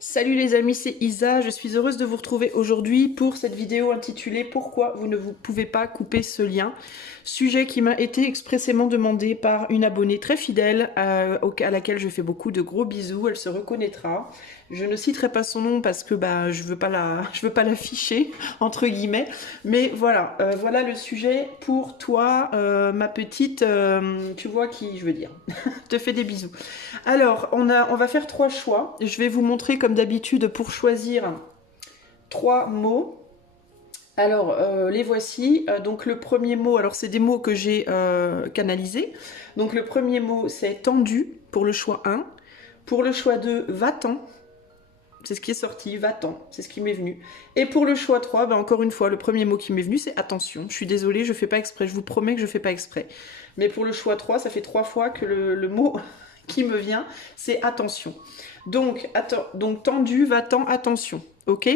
Salut les amis, c'est Isa, je suis heureuse de vous retrouver aujourd'hui pour cette vidéo intitulée Pourquoi vous ne vous pouvez pas couper ce lien. Sujet qui m'a été expressément demandé par une abonnée très fidèle à laquelle je fais beaucoup de gros bisous, elle se reconnaîtra. Je ne citerai pas son nom parce que je veux pas l'afficher entre guillemets, mais voilà, voilà le sujet pour toi, ma petite, tu vois qui je veux dire. Te fais des bisous. Alors, on va faire 3 choix. Je vais vous montrer comme d'habitude pour choisir 3 mots. Alors, les voici. Donc, le premier mot, alors c'est des mots que j'ai canalisés. Donc, le premier mot, c'est tendu pour le choix 1. Pour le choix 2, va-t'en. C'est ce qui est sorti, va-t'en, c'est ce qui m'est venu. Et pour le choix 3, encore une fois, le premier mot qui m'est venu, c'est attention. Je suis désolée, je fais pas exprès, je vous promets que je fais pas exprès. Mais pour le choix 3, ça fait 3 fois que le mot qui me vient, c'est attention. Donc tendu, va-t'en, attention. Ok?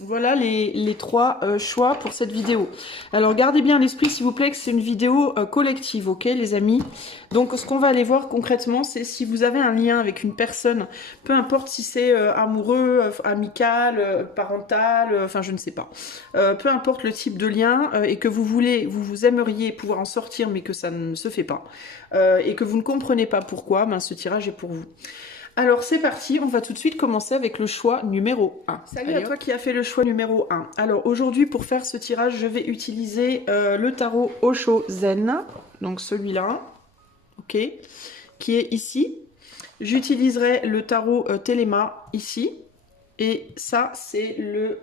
Voilà les 3 choix pour cette vidéo. Alors gardez bien à l'esprit s'il vous plaît que c'est une vidéo collective, ok les amis? Donc ce qu'on va aller voir concrètement, c'est si vous avez un lien avec une personne, peu importe si c'est amoureux, amical, parental, enfin je ne sais pas. Peu importe le type de lien et que vous aimeriez pouvoir en sortir mais que ça ne se fait pas. Et que vous ne comprenez pas pourquoi, ce tirage est pour vous. Alors c'est parti, on va tout de suite commencer avec le choix numéro 1. Salut à toi qui as fait le choix numéro 1. Alors aujourd'hui pour faire ce tirage, je vais utiliser le tarot Osho Zen, donc celui-là, ok, qui est ici. J'utiliserai le tarot Téléma ici. Et ça, c'est le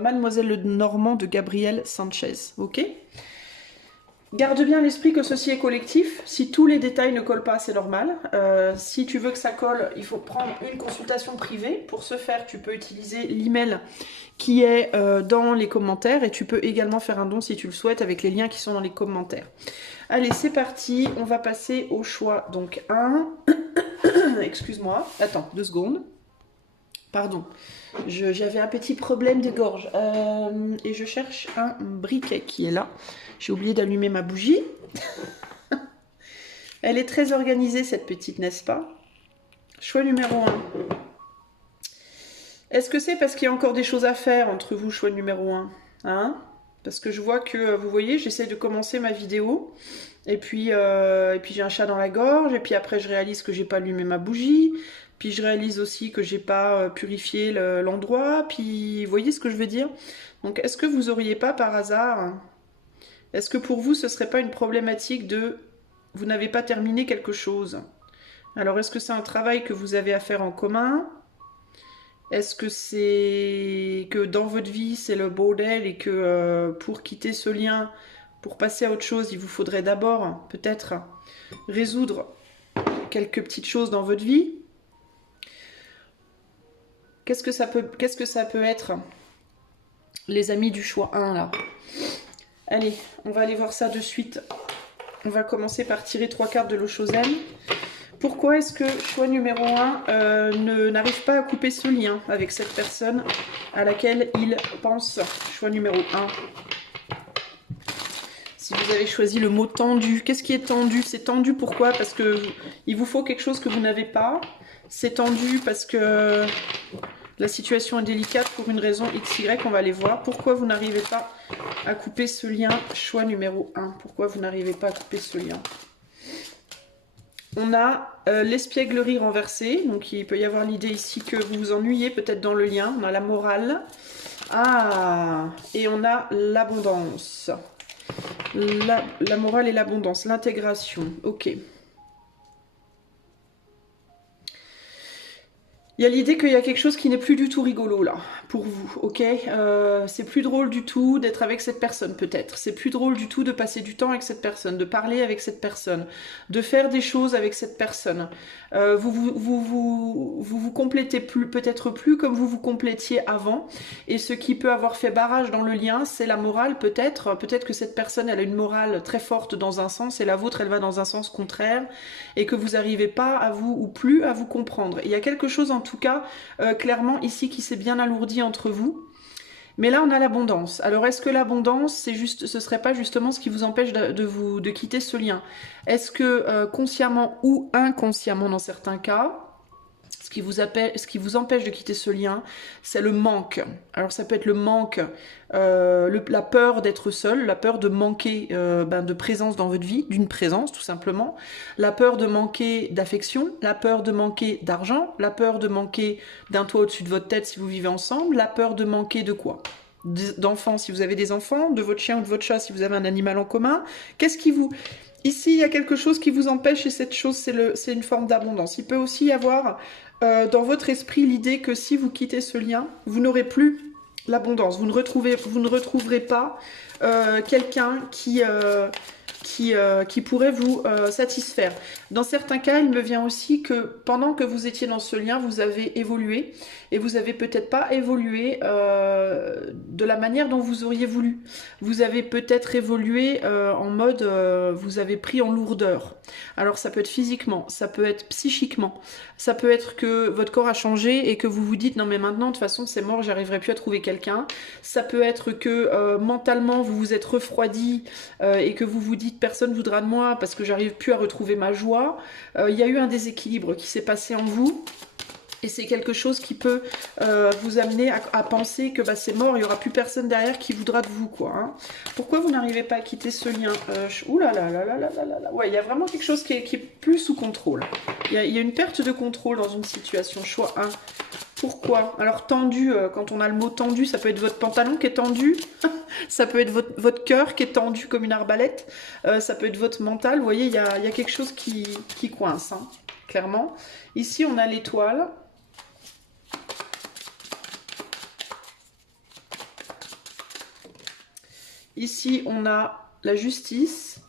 Mademoiselle le Normand de Gabriel Sanchez, ok? Garde bien à l'esprit que ceci est collectif. Si tous les détails ne collent pas, c'est normal. Si tu veux que ça colle, il faut prendre une consultation privée. Pour ce faire, tu peux utiliser l'email qui est dans les commentaires et tu peux également faire un don si tu le souhaites avec les liens qui sont dans les commentaires. Allez, c'est parti. On va passer au choix. Donc 1. Excuse-moi. Attends, 2 secondes. Pardon. J'avais un petit problème de gorge. Et je cherche un briquet qui est là. J'ai oublié d'allumer ma bougie. Elle est très organisée, cette petite, n'est-ce pas? Choix numéro 1. Est-ce que c'est parce qu'il y a encore des choses à faire entre vous, choix numéro 1? Hein? Parce que je vois que, vous voyez, j'essaie de commencer ma vidéo. Et puis j'ai un chat dans la gorge. Et puis après, je réalise que j'ai pas allumé ma bougie. Puis je réalise aussi que j'ai pas purifié l'endroit. Puis, vous voyez ce que je veux dire? Donc, est-ce que vous auriez pas par hasard... Est-ce que pour vous, ce serait pas une problématique de... Vous n'avez pas terminé quelque chose? Alors, est-ce que c'est un travail que vous avez à faire en commun? Est-ce que c'est que dans votre vie, c'est le bordel et que pour quitter ce lien, pour passer à autre chose, il vous faudrait d'abord peut-être résoudre quelques petites choses dans votre vie? Qu'est-ce que ça peut être, les amis du choix 1 là? Allez, on va aller voir ça de suite. On va commencer par tirer 3 cartes de l'Osho Zen. Pourquoi est-ce que choix numéro 1 n'arrive pas à couper ce lien avec cette personne à laquelle il pense? Choix numéro 1. Si vous avez choisi le mot tendu, qu'est-ce qui est tendu? C'est tendu pourquoi? Parce que il vous faut quelque chose que vous n'avez pas. C'est tendu parce que la situation est délicate pour une raison XY, on va aller voir. Pourquoi vous n'arrivez pas à couper ce lien? Choix numéro 1. Pourquoi vous n'arrivez pas à couper ce lien? On a l'espièglerie renversée. Donc il peut y avoir l'idée ici que vous vous ennuyez peut-être dans le lien. On a la morale. Ah, et on a l'abondance. La morale et l'abondance. L'intégration. Ok. Il y a l'idée qu'il y a quelque chose qui n'est plus du tout rigolo là, pour vous, ok? C'est plus drôle du tout d'être avec cette personne peut-être. C'est plus drôle du tout de passer du temps avec cette personne, de parler avec cette personne, de faire des choses avec cette personne. Vous complétez peut-être plus comme vous vous complétiez avant. Et ce qui peut avoir fait barrage dans le lien, c'est la morale peut-être. Peut-être que cette personne, elle a une morale très forte dans un sens et la vôtre, elle va dans un sens contraire. Et que vous n'arrivez pas à vous, ou plus à vous comprendre. Il y a quelque chose en tout cas, clairement ici qui s'est bien alourdi entre vous. Mais là on a l'abondance. Alors est-ce que l'abondance, ce serait pas justement ce qui vous empêche de quitter ce lien? Est-ce que consciemment ou inconsciemment dans certains cas, ce qui vous empêche de quitter ce lien, c'est le manque. Alors ça peut être le manque, la peur d'être seul, la peur de manquer de présence dans votre vie, d'une présence tout simplement, la peur de manquer d'affection, la peur de manquer d'argent, la peur de manquer d'un toit au-dessus de votre tête si vous vivez ensemble, la peur de manquer de quoi? D'enfants si vous avez des enfants, de votre chien ou de votre chat si vous avez un animal en commun. Qu'est-ce qui vous... Ici, il y a quelque chose qui vous empêche et cette chose, c'est une forme d'abondance. Il peut aussi y avoir dans votre esprit l'idée que si vous quittez ce lien, vous n'aurez plus l'abondance. Vous ne retrouverez pas quelqu'un qui pourrait vous satisfaire. Dans certains cas, il me vient aussi que pendant que vous étiez dans ce lien, vous avez évolué et vous avez peut-être pas évolué de la manière dont vous auriez voulu. Vous avez peut-être évolué en mode vous avez pris en lourdeur. Alors ça peut être physiquement, ça peut être psychiquement, ça peut être que votre corps a changé et que vous vous dites non mais maintenant de toute façon c'est mort, j'arriverai plus à trouver quelqu'un. Ça peut être que mentalement vous vous êtes refroidi et que vous vous dites personne voudra de moi parce que j'arrive plus à retrouver ma joie. Il y a eu un déséquilibre qui s'est passé en vous. Et c'est quelque chose qui peut vous amener à penser que c'est mort, il n'y aura plus personne derrière qui voudra de vous, quoi. Hein. Pourquoi vous n'arrivez pas à quitter ce lien ouh là là là là là là là là. Ouais, il y a vraiment quelque chose qui est plus sous contrôle. Il y a une perte de contrôle dans une situation. Choix 1. Pourquoi? Alors tendu, quand on a le mot tendu, ça peut être votre pantalon qui est tendu, ça peut être votre cœur qui est tendu comme une arbalète, ça peut être votre mental. Vous voyez, il y a quelque chose qui coince, hein, clairement. Ici, on a l'étoile. Ici, on a la justice.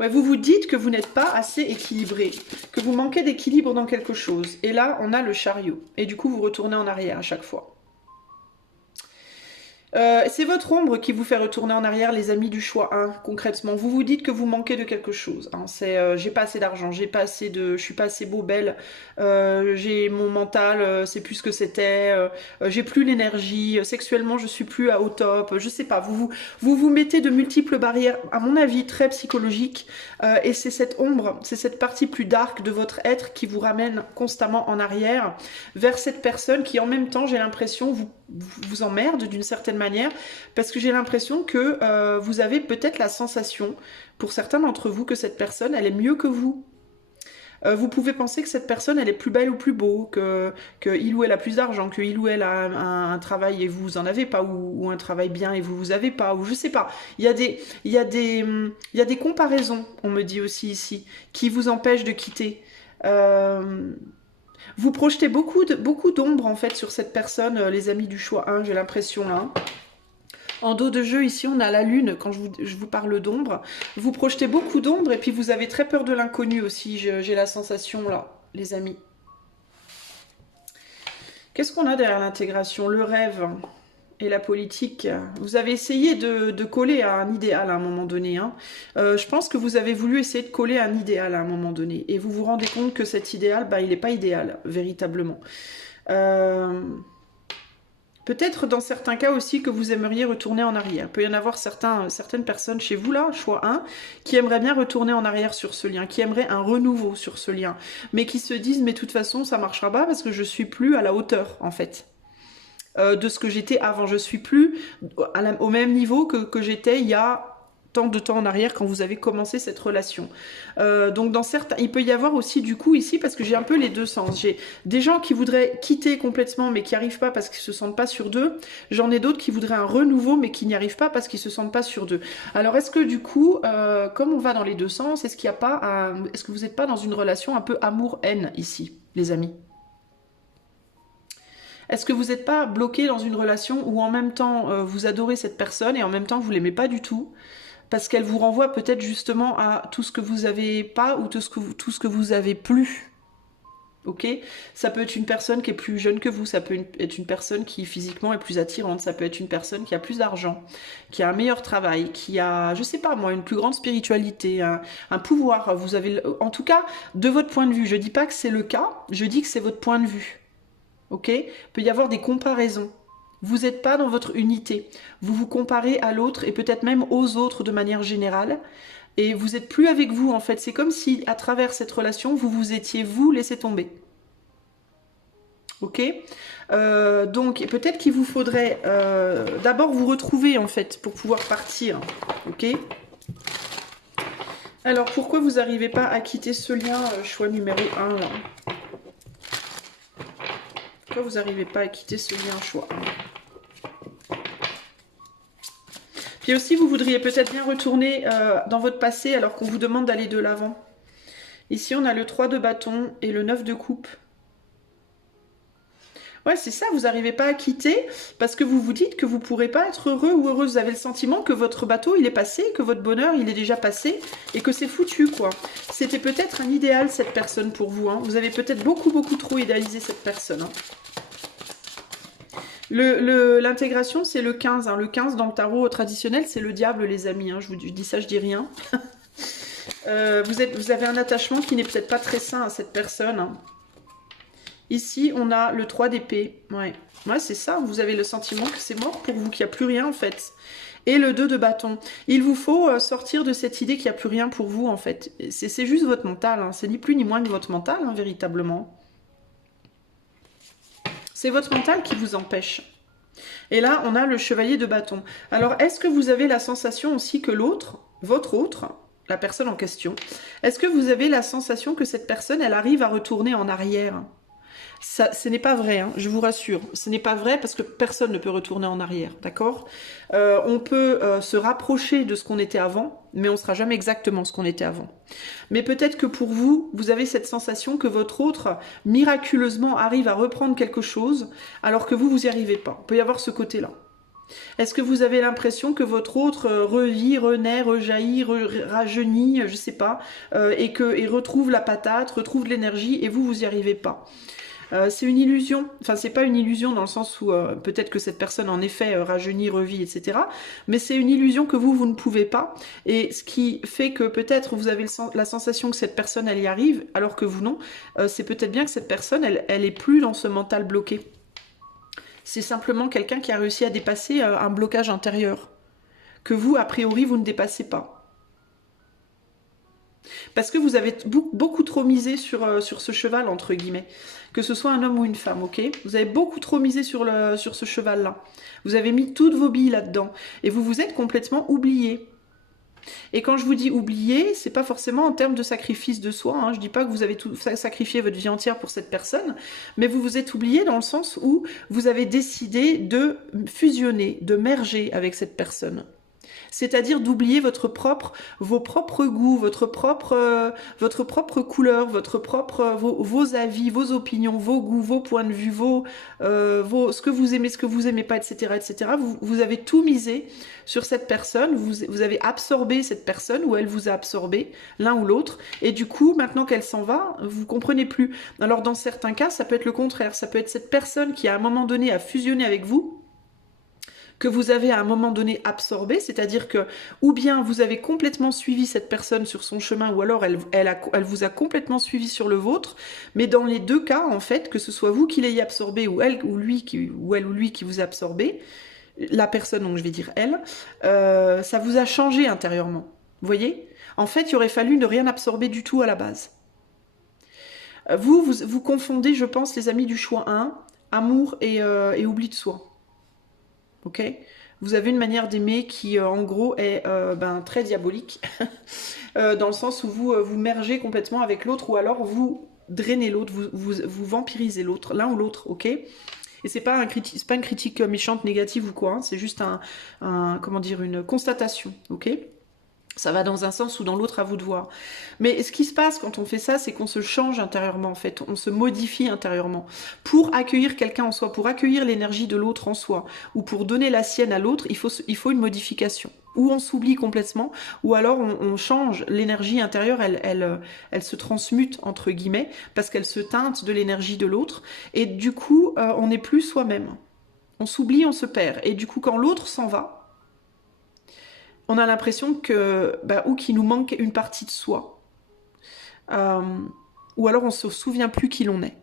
Ouais, vous vous dites que vous n'êtes pas assez équilibré, que vous manquez d'équilibre dans quelque chose. Et là, on a le chariot. Et du coup, vous retournez en arrière à chaque fois. C'est votre ombre qui vous fait retourner en arrière, les amis du choix 1, concrètement. Vous vous dites que vous manquez de quelque chose. Hein. C'est j'ai pas assez d'argent, je suis pas assez beau, belle, j'ai mon mental, c'est plus ce que c'était, j'ai plus l'énergie, sexuellement je suis plus au top, je sais pas. Vous mettez de multiples barrières, à mon avis, très psychologiques, et c'est cette ombre, c'est cette partie plus dark de votre être qui vous ramène constamment en arrière vers cette personne qui en même temps, j'ai l'impression, vous emmerde d'une certaine manière, parce que j'ai l'impression que vous avez peut-être la sensation, pour certains d'entre vous, que cette personne, elle est mieux que vous. Vous pouvez penser que cette personne, elle est plus belle ou plus beau, que il ou elle a plus d'argent, que il ou elle a un travail et vous en avez pas, ou un travail bien et vous avez pas, ou je sais pas. Il y a des comparaisons, on me dit aussi ici, qui vous empêchent de quitter. Vous projetez beaucoup d'ombre en fait sur cette personne, les amis du choix 1, j'ai l'impression là. En dos de jeu, ici, on a la lune, quand je vous parle d'ombre. Vous projetez beaucoup d'ombre et puis vous avez très peur de l'inconnu aussi, j'ai la sensation là, les amis. Qu'est-ce qu'on a derrière l'intégration? Le rêve et la politique. Vous avez essayé de coller à un idéal à un moment donné. Hein. Je pense que vous avez voulu essayer de coller à un idéal à un moment donné. Et vous vous rendez compte que cet idéal, il n'est pas idéal, véritablement. Peut-être dans certains cas aussi que vous aimeriez retourner en arrière. Il peut y en avoir certaines personnes chez vous là, choix 1, qui aimeraient bien retourner en arrière sur ce lien, qui aimeraient un renouveau sur ce lien, mais qui se disent mais de toute façon ça marchera pas parce que je suis plus à la hauteur en fait. De ce que j'étais avant, je suis plus au même niveau que j'étais il y a tant de temps en arrière quand vous avez commencé cette relation. Donc dans certains, il peut y avoir aussi du coup ici, parce que j'ai un peu les deux sens, j'ai des gens qui voudraient quitter complètement mais qui n'y arrivent pas parce qu'ils se sentent pas sûrs d'eux, j'en ai d'autres qui voudraient un renouveau mais qui n'y arrivent pas parce qu'ils se sentent pas sûrs d'eux. Alors est-ce que du coup, comme on va dans les deux sens, est-ce que vous n'êtes pas dans une relation un peu amour-haine ici, les amis? Est-ce que vous n'êtes pas bloqué dans une relation où en même temps vous adorez cette personne et en même temps vous l'aimez pas du tout parce qu'elle vous renvoie peut-être justement à tout ce que vous avez pas ou tout ce que vous avez plus. Ok? Ça peut être une personne qui est plus jeune que vous, ça peut être une personne qui physiquement est plus attirante, ça peut être une personne qui a plus d'argent, qui a un meilleur travail, qui a, je sais pas moi, une plus grande spiritualité, un pouvoir. Vous avez, en tout cas, de votre point de vue, je dis pas que c'est le cas, je dis que c'est votre point de vue. Ok? Il peut y avoir des comparaisons. Vous n'êtes pas dans votre unité. Vous vous comparez à l'autre et peut-être même aux autres de manière générale. et vous êtes plus avec vous en fait. C'est comme si à travers cette relation, vous vous étiez vous laissé tomber. Ok, donc peut-être qu'il vous faudrait d'abord vous retrouver en fait pour pouvoir partir. Ok. Alors pourquoi vous n'arrivez pas à quitter ce lien, choix numéro 1 là? Pourquoi vous n'arrivez pas à quitter ce lien, choix 1? Puis aussi vous voudriez peut-être bien retourner dans votre passé alors qu'on vous demande d'aller de l'avant. Ici on a le 3 de bâton et le 9 de coupe. Ouais, c'est ça, vous n'arrivez pas à quitter parce que vous vous dites que vous ne pourrez pas être heureux ou heureuse. Vous avez le sentiment que votre bateau, il est passé, que votre bonheur, il est déjà passé et que c'est foutu, quoi. C'était peut-être un idéal, cette personne, pour vous. Hein. Vous avez peut-être beaucoup trop idéalisé cette personne. Hein. L'intégration, c'est le 15. Hein. Le 15, dans le tarot traditionnel, c'est le diable, les amis. Hein. Je vous dis ça, je dis rien. Vous avez un attachement qui n'est peut-être pas très sain à cette personne. Hein. Ici, on a le 3 d'épée. Ouais, c'est ça. Vous avez le sentiment que c'est mort pour vous, qu'il n'y a plus rien, en fait. Et le 2 de bâton. Il vous faut sortir de cette idée qu'il n'y a plus rien pour vous, en fait. C'est juste votre mental. Hein. C'est ni plus ni moins que votre mental, hein, véritablement. C'est votre mental qui vous empêche. Et là, on a le chevalier de bâton. Alors, est-ce que vous avez la sensation aussi que l'autre, votre autre, la personne en question, est-ce que vous avez la sensation que cette personne, elle arrive à retourner en arrière ? Ça, ce n'est pas vrai, hein, je vous rassure. Ce n'est pas vrai parce que personne ne peut retourner en arrière, d'accord? On peut se rapprocher de ce qu'on était avant, mais on ne sera jamais exactement ce qu'on était avant. Mais peut-être que pour vous, vous avez cette sensation que votre autre, miraculeusement, arrive à reprendre quelque chose, alors que vous n'y arrivez pas. Il peut y avoir ce côté-là. Est-ce que vous avez l'impression que votre autre revit, renaît, rejaillit, rajeunit, je sais pas, et retrouve la patate, retrouve l'énergie, et vous n'y arrivez pas? C'est une illusion, enfin c'est pas une illusion dans le sens où peut-être que cette personne en effet rajeunit, revit, etc. Mais c'est une illusion que vous ne pouvez pas, et ce qui fait que peut-être vous avez la sensation que cette personne elle y arrive, alors que vous non, c'est peut-être bien que cette personne elle est plus dans ce mental bloqué. C'est simplement quelqu'un qui a réussi à dépasser un blocage intérieur, que vous, a priori, vous ne dépassez pas. Parce que vous avez beaucoup trop misé sur ce cheval, entre guillemets. Que ce soit un homme ou une femme, ok? Vous avez beaucoup trop misé sur ce cheval-là. Vous avez mis toutes vos billes là-dedans. Et vous vous êtes complètement oublié. Et quand je vous dis oublier, c'est pas forcément en termes de sacrifice de soi. Hein. Je dis pas que vous avez tout sacrifié votre vie entière pour cette personne, mais vous vous êtes oublié dans le sens où vous avez décidé de fusionner, de merger avec cette personne. C'est-à-dire d'oublier vos propres goûts, votre propre couleur, vos avis, vos opinions, vos goûts, vos points de vue, ce que vous aimez pas, etc., etc. Vous avez tout misé sur cette personne, vous avez absorbé cette personne ou elle vous a absorbé, l'un ou l'autre, et du coup, maintenant qu'elle s'en va, vous comprenez plus. Alors dans certains cas, ça peut être le contraire, ça peut être cette personne qui à un moment donné a fusionné avec vous, que vous avez à un moment donné absorbé, c'est-à-dire que ou bien vous avez complètement suivi cette personne sur son chemin, ou alors elle vous a complètement suivi sur le vôtre, mais dans les deux cas, en fait, que ce soit vous qui l'ayez absorbé, ou elle ou lui qui vous a absorbé, la personne, donc je vais dire elle, ça vous a changé intérieurement. Vous voyez? En fait, il aurait fallu ne rien absorber du tout à la base. Vous confondez, je pense, les amis du choix 1, amour et oubli de soi. Ok, vous avez une manière d'aimer qui, en gros, est très diabolique, dans le sens où vous mergez complètement avec l'autre, ou alors vous drainez l'autre, vous vampirisez l'autre, l'un ou l'autre, ok? Et c'est pas une critique méchante, négative ou quoi, hein, c'est juste une constatation, ok? Ça va dans un sens ou dans l'autre, à vous de voir. Mais ce qui se passe quand on fait ça, c'est qu'on se change intérieurement, en fait. On se modifie intérieurement. Pour accueillir quelqu'un en soi, pour accueillir l'énergie de l'autre en soi, ou pour donner la sienne à l'autre, il faut une modification. Ou on s'oublie complètement, ou alors on change. L'énergie intérieure, elle se transmute, entre guillemets, parce qu'elle se teinte de l'énergie de l'autre. Et du coup, on n'est plus soi-même. On s'oublie, on se perd. Et du coup, quand l'autre s'en va, on a l'impression que, ou qu'il nous manque une partie de soi. Ou alors on ne se souvient plus qui l'on est.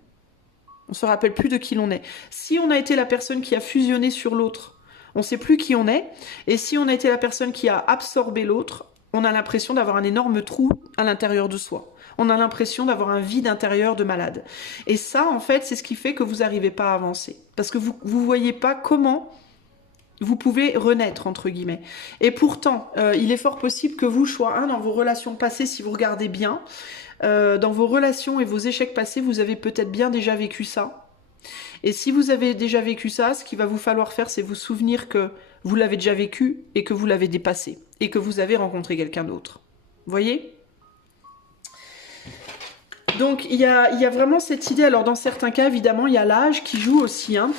On ne se rappelle plus de qui l'on est. Si on a été la personne qui a fusionné sur l'autre, on ne sait plus qui on est. Et si on a été la personne qui a absorbé l'autre, on a l'impression d'avoir un énorme trou à l'intérieur de soi. On a l'impression d'avoir un vide intérieur de malade. Et ça, en fait, c'est ce qui fait que vous n'arrivez pas à avancer. Parce que vous ne voyez pas comment vous pouvez renaître, entre guillemets. Et pourtant, il est fort possible que vous, choix 1, dans vos relations passées, si vous regardez bien, dans vos relations et vos échecs passés, vous avez peut-être bien déjà vécu ça. Et si vous avez déjà vécu ça, ce qu'il va vous falloir faire, c'est vous souvenir que vous l'avez déjà vécu et que vous l'avez dépassé. Et que vous avez rencontré quelqu'un d'autre. Vous voyez ? Donc il y a vraiment cette idée, alors dans certains cas évidemment il y a l'âge qui joue aussi, hein.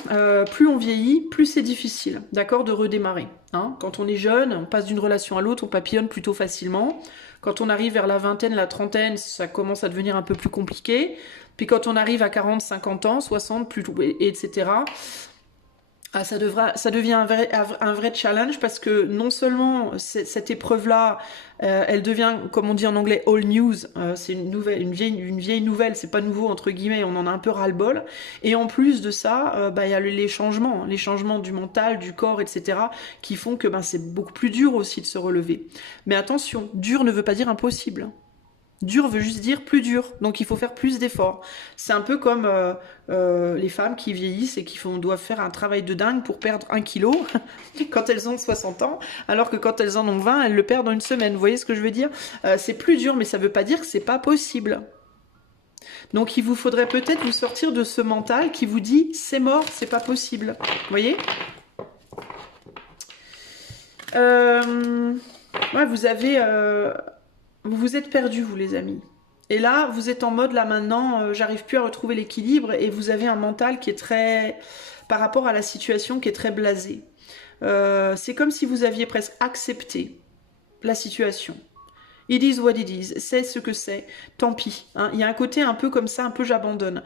Plus on vieillit, plus c'est difficile, d'accord, de redémarrer. Hein. Quand on est jeune, on passe d'une relation à l'autre, on papillonne plutôt facilement. Quand on arrive vers la vingtaine, la trentaine, ça commence à devenir un peu plus compliqué. Puis quand on arrive à 40, 50 ans, 60, plutôt, etc., ah, ça devient un vrai challenge parce que non seulement cette épreuve-là, elle devient, comme on dit en anglais, all news, c'est une vieille nouvelle, c'est pas nouveau entre guillemets, on en a un peu ras-le-bol. Et en plus de ça, il y a les changements du mental, du corps, etc., qui font que c'est beaucoup plus dur aussi de se relever. Mais attention, dur ne veut pas dire impossible. Dur veut juste dire plus dur, donc il faut faire plus d'efforts. C'est un peu comme les femmes qui vieillissent et qui doivent faire un travail de dingue pour perdre 1 kilo quand elles ont 60 ans, alors que quand elles en ont 20, elles le perdent en une semaine. Vous voyez ce que je veux dire? C'est plus dur, mais ça veut pas dire que c'est pas possible. Donc il vous faudrait peut-être vous sortir de ce mental qui vous dit c'est mort, c'est pas possible. Vous voyez? Ouais, vous avez... Vous vous êtes perdu, vous les amis. Et là, vous êtes en mode, là maintenant, j'arrive plus à retrouver l'équilibre et vous avez un mental qui est très... par rapport à la situation, qui est très blasé. C'est comme si vous aviez presque accepté la situation. It is what it is, c'est ce que c'est, tant pis. Hein. Il y a un côté un peu comme ça, un peu j'abandonne.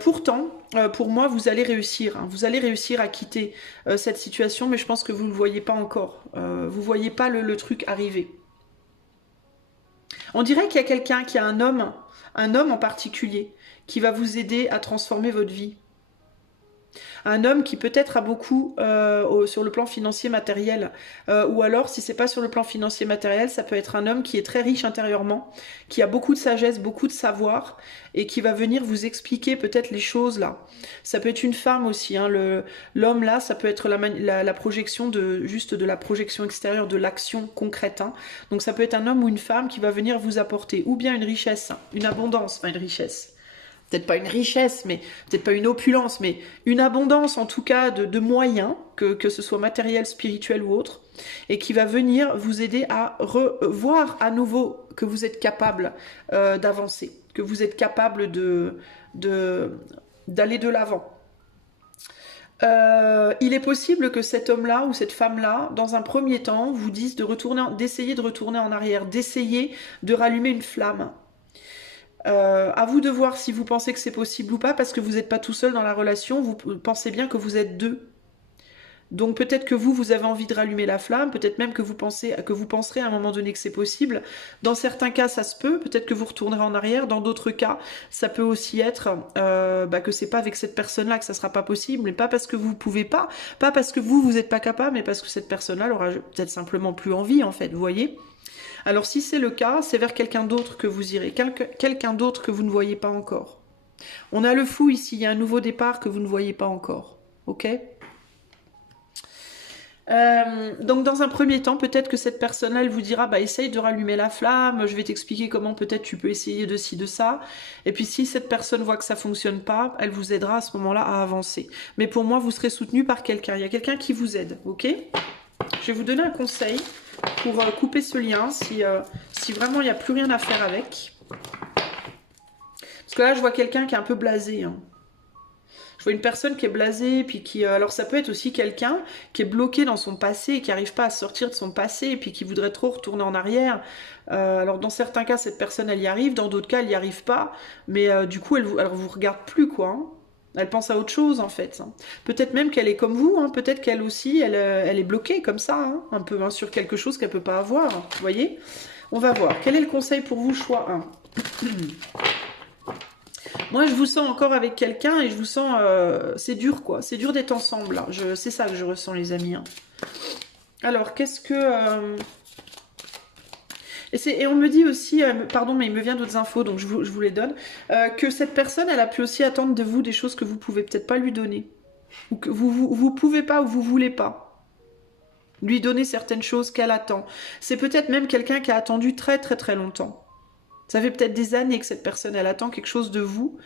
Pourtant, pour moi, vous allez réussir. Hein. Vous allez réussir à quitter cette situation, mais je pense que vous ne le voyez pas encore. Vous ne voyez pas le truc arriver. On dirait qu'il y a quelqu'un, qui a un homme en particulier, qui va vous aider à transformer votre vie. Un homme qui peut-être a beaucoup sur le plan financier matériel, ou alors si c'est pas sur le plan financier matériel, ça peut être un homme qui est très riche intérieurement, qui a beaucoup de sagesse, beaucoup de savoir, et qui va venir vous expliquer peut-être les choses là. Ça peut être une femme aussi, hein, l'homme là, ça peut être la projection juste de la projection extérieure, de l'action concrète. Hein. Donc ça peut être un homme ou une femme qui va venir vous apporter ou bien une richesse, une abondance, enfin une richesse. Peut-être pas une richesse, mais peut-être pas une opulence, mais une abondance en tout cas de moyens, que ce soit matériel, spirituel ou autre, et qui va venir vous aider à voir à nouveau que vous êtes capable d'avancer, que vous êtes capable d'aller de l'avant. Il est possible que cet homme-là ou cette femme-là, dans un premier temps, vous dise d'essayer de retourner en arrière, d'essayer de rallumer une flamme. À vous de voir si vous pensez que c'est possible ou pas, parce que vous n'êtes pas tout seul dans la relation, vous pensez bien que vous êtes deux. Donc peut-être que vous avez envie de rallumer la flamme, peut-être même que vous penserez à un moment donné que c'est possible. Dans certains cas, ça se peut, peut-être que vous retournerez en arrière. Dans d'autres cas, ça peut aussi être que c'est pas avec cette personne-là que ça sera pas possible, mais pas parce que vous pouvez pas parce que vous n'êtes pas capable, mais parce que cette personne-là aura peut-être simplement plus envie, en fait, vous voyez ? Alors si c'est le cas, c'est vers quelqu'un d'autre que vous irez, quelqu'un d'autre que vous ne voyez pas encore. On a le fou ici, il y a un nouveau départ que vous ne voyez pas encore, ok ? Donc dans un premier temps, peut-être que cette personne-là, elle vous dira, essaye de rallumer la flamme, je vais t'expliquer comment peut-être tu peux essayer de ci, de ça. Et puis si cette personne voit que ça fonctionne pas, elle vous aidera à ce moment-là à avancer. Mais pour moi, vous serez soutenu par quelqu'un, il y a quelqu'un qui vous aide, ok ? Je vais vous donner un conseil pour couper ce lien si vraiment il n'y a plus rien à faire avec. Parce que là, je vois quelqu'un qui est un peu blasé. Hein. Je vois une personne qui est blasée, puis qui... alors ça peut être aussi quelqu'un qui est bloqué dans son passé, qui n'arrive pas à sortir de son passé, et puis qui voudrait trop retourner en arrière. Alors dans certains cas, cette personne, elle y arrive, dans d'autres cas, elle n'y arrive pas. Mais du coup, elle vous regarde plus, quoi. Hein. Elle pense à autre chose, en fait. Peut-être même qu'elle est comme vous, hein. Peut-être qu'elle aussi, elle est bloquée comme ça, hein. Un peu sur quelque chose qu'elle ne peut pas avoir. Vous voyez ? On va voir. Quel est le conseil pour vous, choix 1 ? Moi, je vous sens encore avec quelqu'un et je vous sens... c'est dur, quoi. C'est dur d'être ensemble, là. C'est ça que je ressens, les amis. Hein. Alors, qu'est-ce que... Et on me dit aussi, pardon, mais il me vient d'autres infos, donc je vous les donne, que cette personne, elle a pu aussi attendre de vous des choses que vous pouvez peut-être pas lui donner. Ou que vous pouvez pas ou vous voulez pas lui donner certaines choses qu'elle attend. C'est peut-être même quelqu'un qui a attendu très très très longtemps. Ça fait peut-être des années que cette personne, elle attend quelque chose de vous,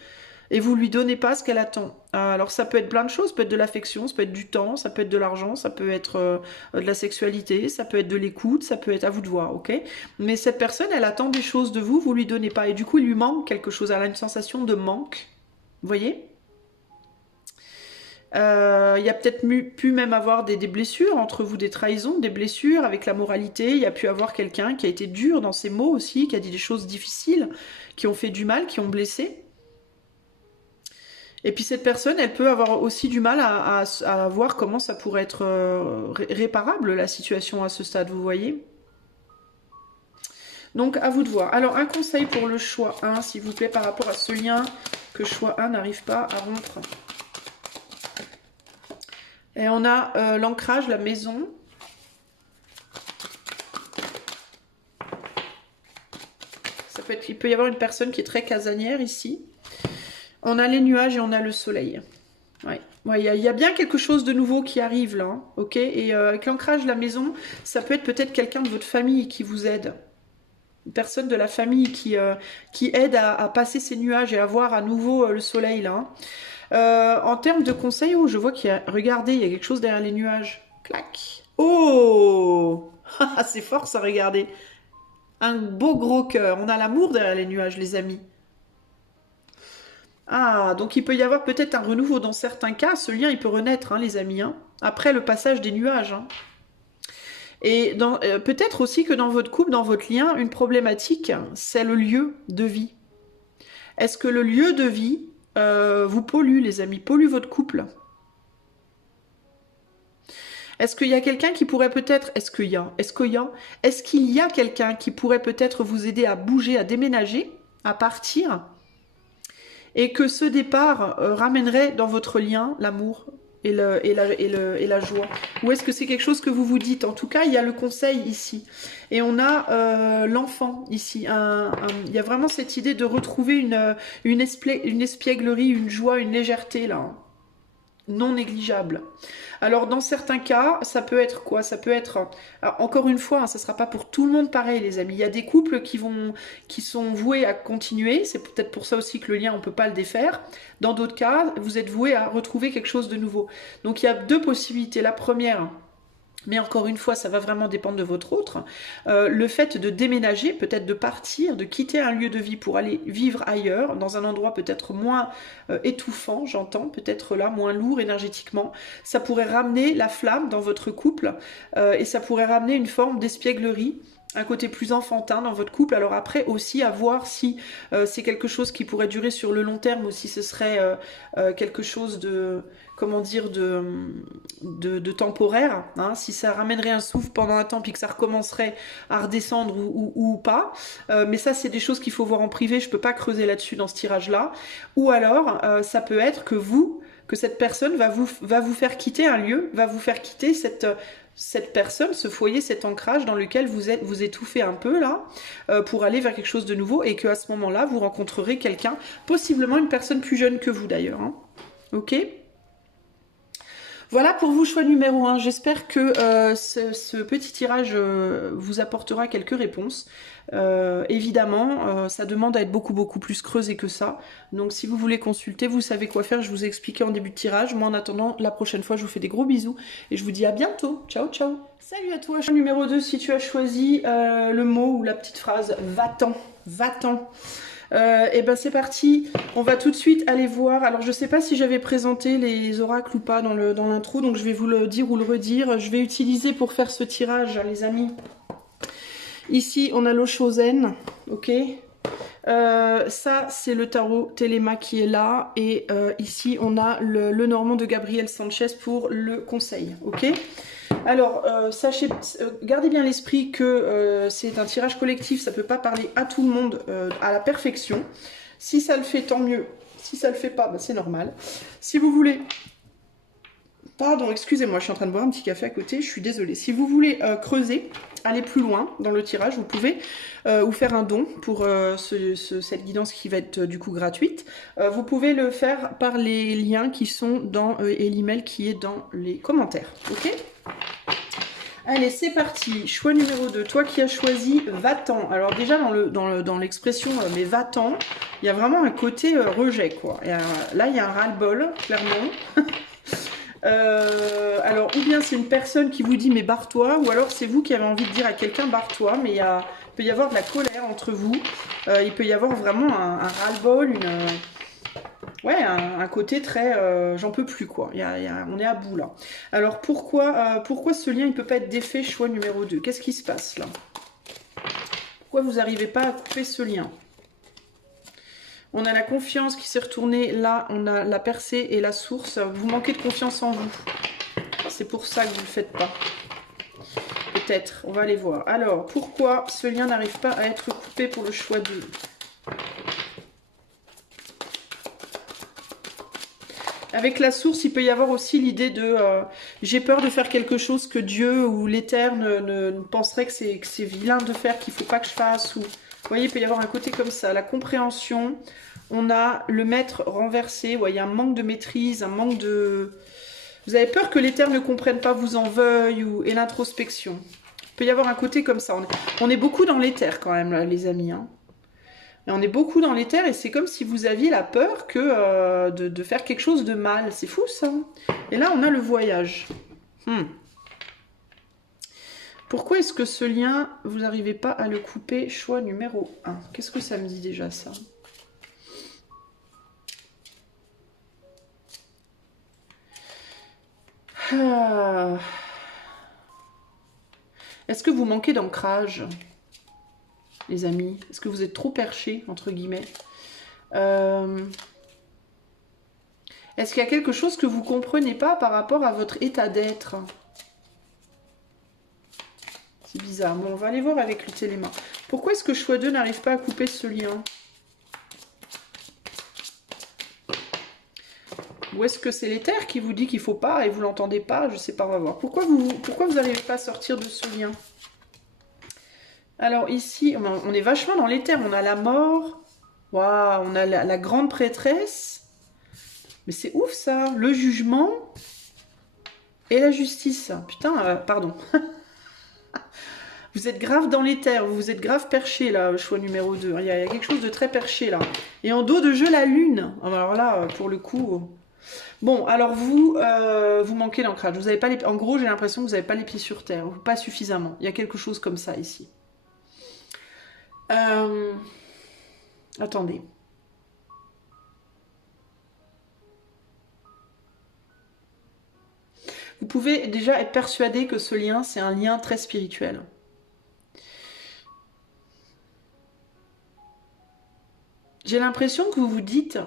et vous lui donnez pas ce qu'elle attend. Alors ça peut être plein de choses, ça peut être de l'affection, ça peut être du temps, ça peut être de l'argent, ça peut être de la sexualité, ça peut être de l'écoute, ça peut être à vous de voir, ok? Mais cette personne, elle attend des choses de vous, vous lui donnez pas, et du coup il lui manque quelque chose, elle a une sensation de manque, vous voyez? Il y a peut-être pu même avoir des blessures entre vous, des trahisons, des blessures avec la moralité. Il y a pu avoir quelqu'un qui a été dur dans ses mots aussi, qui a dit des choses difficiles, qui ont fait du mal, qui ont blessé. Et puis cette personne, elle peut avoir aussi du mal à voir comment ça pourrait être réparable, la situation à ce stade, vous voyez. Donc à vous de voir. Alors un conseil pour le choix 1, s'il vous plaît, par rapport à ce lien que choix 1 n'arrive pas à rompre. Et on a l'ancrage, la maison. Il peut y avoir une personne qui est très casanière ici. On a les nuages et on a le soleil. Ouais. Ouais, il y a bien quelque chose de nouveau qui arrive là, hein, ok? Et avec l'ancrage, la maison, ça peut être peut-être quelqu'un de votre famille qui vous aide. Une personne de la famille qui aide à passer ces nuages et à voir à nouveau le soleil là. En termes de conseils, oh, je vois qu'il y a, regardez, il y a quelque chose derrière les nuages. Clac. Oh, c'est fort ça, regardez. Un beau gros cœur. On a l'amour derrière les nuages, les amis. Ah, donc il peut y avoir peut-être un renouveau dans certains cas. Ce lien, il peut renaître, hein, les amis, hein, après le passage des nuages. Hein. Et peut-être aussi que dans votre couple, dans votre lien, une problématique, c'est le lieu de vie. Est-ce que le lieu de vie vous pollue, les amis, pollue votre couple? Est-ce qu'il y a quelqu'un qui pourrait peut-être... Est-ce qu'il y a quelqu'un qui pourrait peut-être vous aider à bouger, à déménager, à partir, et que ce départ ramènerait dans votre lien l'amour et la joie? Ou est-ce que c'est quelque chose que vous vous dites? En tout cas, il y a le conseil ici. Et on a l'enfant ici. Il y a vraiment cette idée de retrouver une espièglerie, une joie, une légèreté là. Hein. Non négligeable. Alors dans certains cas, ça peut être quoi? Ça peut être, encore une fois, hein, ça ne sera pas pour tout le monde pareil les amis. Il y a des couples qui sont voués à continuer, c'est peut-être pour ça aussi que le lien on ne peut pas le défaire. Dans d'autres cas, vous êtes voués à retrouver quelque chose de nouveau. Donc il y a deux possibilités. La première, mais encore une fois, ça va vraiment dépendre de votre autre. Le fait de déménager, peut-être de partir, de quitter un lieu de vie pour aller vivre ailleurs, dans un endroit peut-être moins étouffant, j'entends, peut-être là, moins lourd énergétiquement, ça pourrait ramener la flamme dans votre couple et ça pourrait ramener une forme d'espièglerie, un côté plus enfantin dans votre couple. Alors après aussi à voir si c'est quelque chose qui pourrait durer sur le long terme ou si ce serait quelque chose de, comment dire, de temporaire, hein, si ça ramènerait un souffle pendant un temps puis que ça recommencerait à redescendre ou pas. Mais ça c'est des choses qu'il faut voir en privé, je peux pas creuser là-dessus dans ce tirage-là. Ou alors ça peut être que cette personne va vous faire quitter un lieu, va vous faire quitter cette personne, ce foyer, cet ancrage dans lequel vous étouffez un peu là, pour aller vers quelque chose de nouveau, et qu'à ce moment-là, vous rencontrerez quelqu'un, possiblement une personne plus jeune que vous d'ailleurs. Hein. Ok ? Voilà pour vous, choix numéro 1. J'espère que ce petit tirage vous apportera quelques réponses. Évidemment, ça demande à être beaucoup plus creusé que ça. Donc si vous voulez consulter, vous savez quoi faire. Je vous ai expliqué en début de tirage. Moi, en attendant, la prochaine fois, je vous fais des gros bisous. Et je vous dis à bientôt. Ciao, ciao. Salut à toi. Choix numéro 2, si tu as choisi le mot ou la petite phrase « va-t'en ». Va-t'en. Et ben c'est parti, on va tout de suite aller voir. Alors je sais pas si j'avais présenté les oracles ou pas dans l'intro, donc je vais vous le dire ou le redire. Je vais utiliser pour faire ce tirage, les amis. Ici on a l'Oshozen, ok. Ça c'est le tarot Téléma qui est là, et ici on a le Normand de Gabriel Sanchez pour le conseil, ok. Alors, sachez, gardez bien l'esprit que c'est un tirage collectif, ça ne peut pas parler à tout le monde à la perfection. Si ça le fait, tant mieux. Si ça le fait pas, bah, c'est normal. Si vous voulez Pardon, excusez-moi, je suis en train de boire un petit café à côté, je suis désolée. Si vous voulez creuser, aller plus loin dans le tirage, vous pouvez ou faire un don pour cette guidance qui va être du coup gratuite. Vous pouvez le faire par les liens qui sont dans et l'email qui est dans les commentaires. Ok? Allez, c'est parti. Choix numéro 2. Toi qui as choisi va-t'en. Alors déjà dans l'expression mais va-t'en, il y a vraiment un côté rejet quoi. Là, il y a un ras-le-bol, clairement. Alors, ou bien c'est une personne qui vous dit mais barre-toi, ou alors c'est vous qui avez envie de dire à quelqu'un barre-toi, mais il peut y avoir de la colère entre vous, il peut y avoir vraiment un ras-le-bol, ouais, un côté très j'en peux plus quoi, on est à bout là. Alors pourquoi ce lien il peut pas être défait, choix numéro 2? Qu'est-ce qui se passe là? Pourquoi vous n'arrivez pas à couper ce lien? On a la confiance qui s'est retournée. Là, on a la percée et la source. Vous manquez de confiance en vous. C'est pour ça que vous ne le faites pas. Peut-être. On va aller voir. Alors, pourquoi ce lien n'arrive pas à être coupé pour le choix 2? Avec la source, il peut y avoir aussi l'idée de j'ai peur de faire quelque chose que Dieu ou l'Éther ne penserait que c'est vilain de faire, qu'il ne faut pas que je fasse. Ou... Vous voyez, il peut y avoir un côté comme ça. La compréhension, on a le maître renversé. Ouais, il y a un manque de maîtrise, un manque de... Vous avez peur que l'Éther ne comprenne pas, vous en veuille, et l'introspection. Il peut y avoir un côté comme ça. On est beaucoup dans l'Éther quand même, là, les amis. Hein. Et on est beaucoup dans l'Éther et c'est comme si vous aviez la peur que de faire quelque chose de mal. C'est fou ça. Et là, on a le voyage. Pourquoi est-ce que ce lien, vous n'arrivez pas à le couper? Choix numéro 1. Qu'est-ce que ça me dit déjà, ça? Est-ce que vous manquez d'ancrage, les amis? Est-ce que vous êtes trop perchés, entre guillemets? Est-ce qu'il y a quelque chose que vous ne comprenez pas par rapport à votre état d'être? C'est bizarre. Bon, on va aller voir avec le téléma. Pourquoi est-ce que choix 2 n'arrive pas à couper ce lien? Ou est-ce que c'est l'Éther qui vous dit qu'il ne faut pas et vous l'entendez pas? Je ne sais pas, on va voir. Pourquoi vous n'arrivez pas à sortir de ce lien? Alors ici, on est vachement dans l'Éther. On a la mort. Waouh, on a la grande prêtresse. Mais c'est ouf ça. Le jugement et la justice. Putain, pardon. Vous êtes grave dans l'Éther. Vous êtes grave perché là, choix numéro 2. Il y a quelque chose de très perché là. Et en dos de jeu, la lune. Alors là, pour le coup... Bon, alors vous manquez d'ancrage. Vous avez pas les... En gros, j'ai l'impression que vous n'avez pas les pieds sur terre. Pas suffisamment. Il y a quelque chose comme ça ici. Attendez. Vous pouvez déjà être persuadé que ce lien, c'est un lien très spirituel. J'ai l'impression que vous vous dites...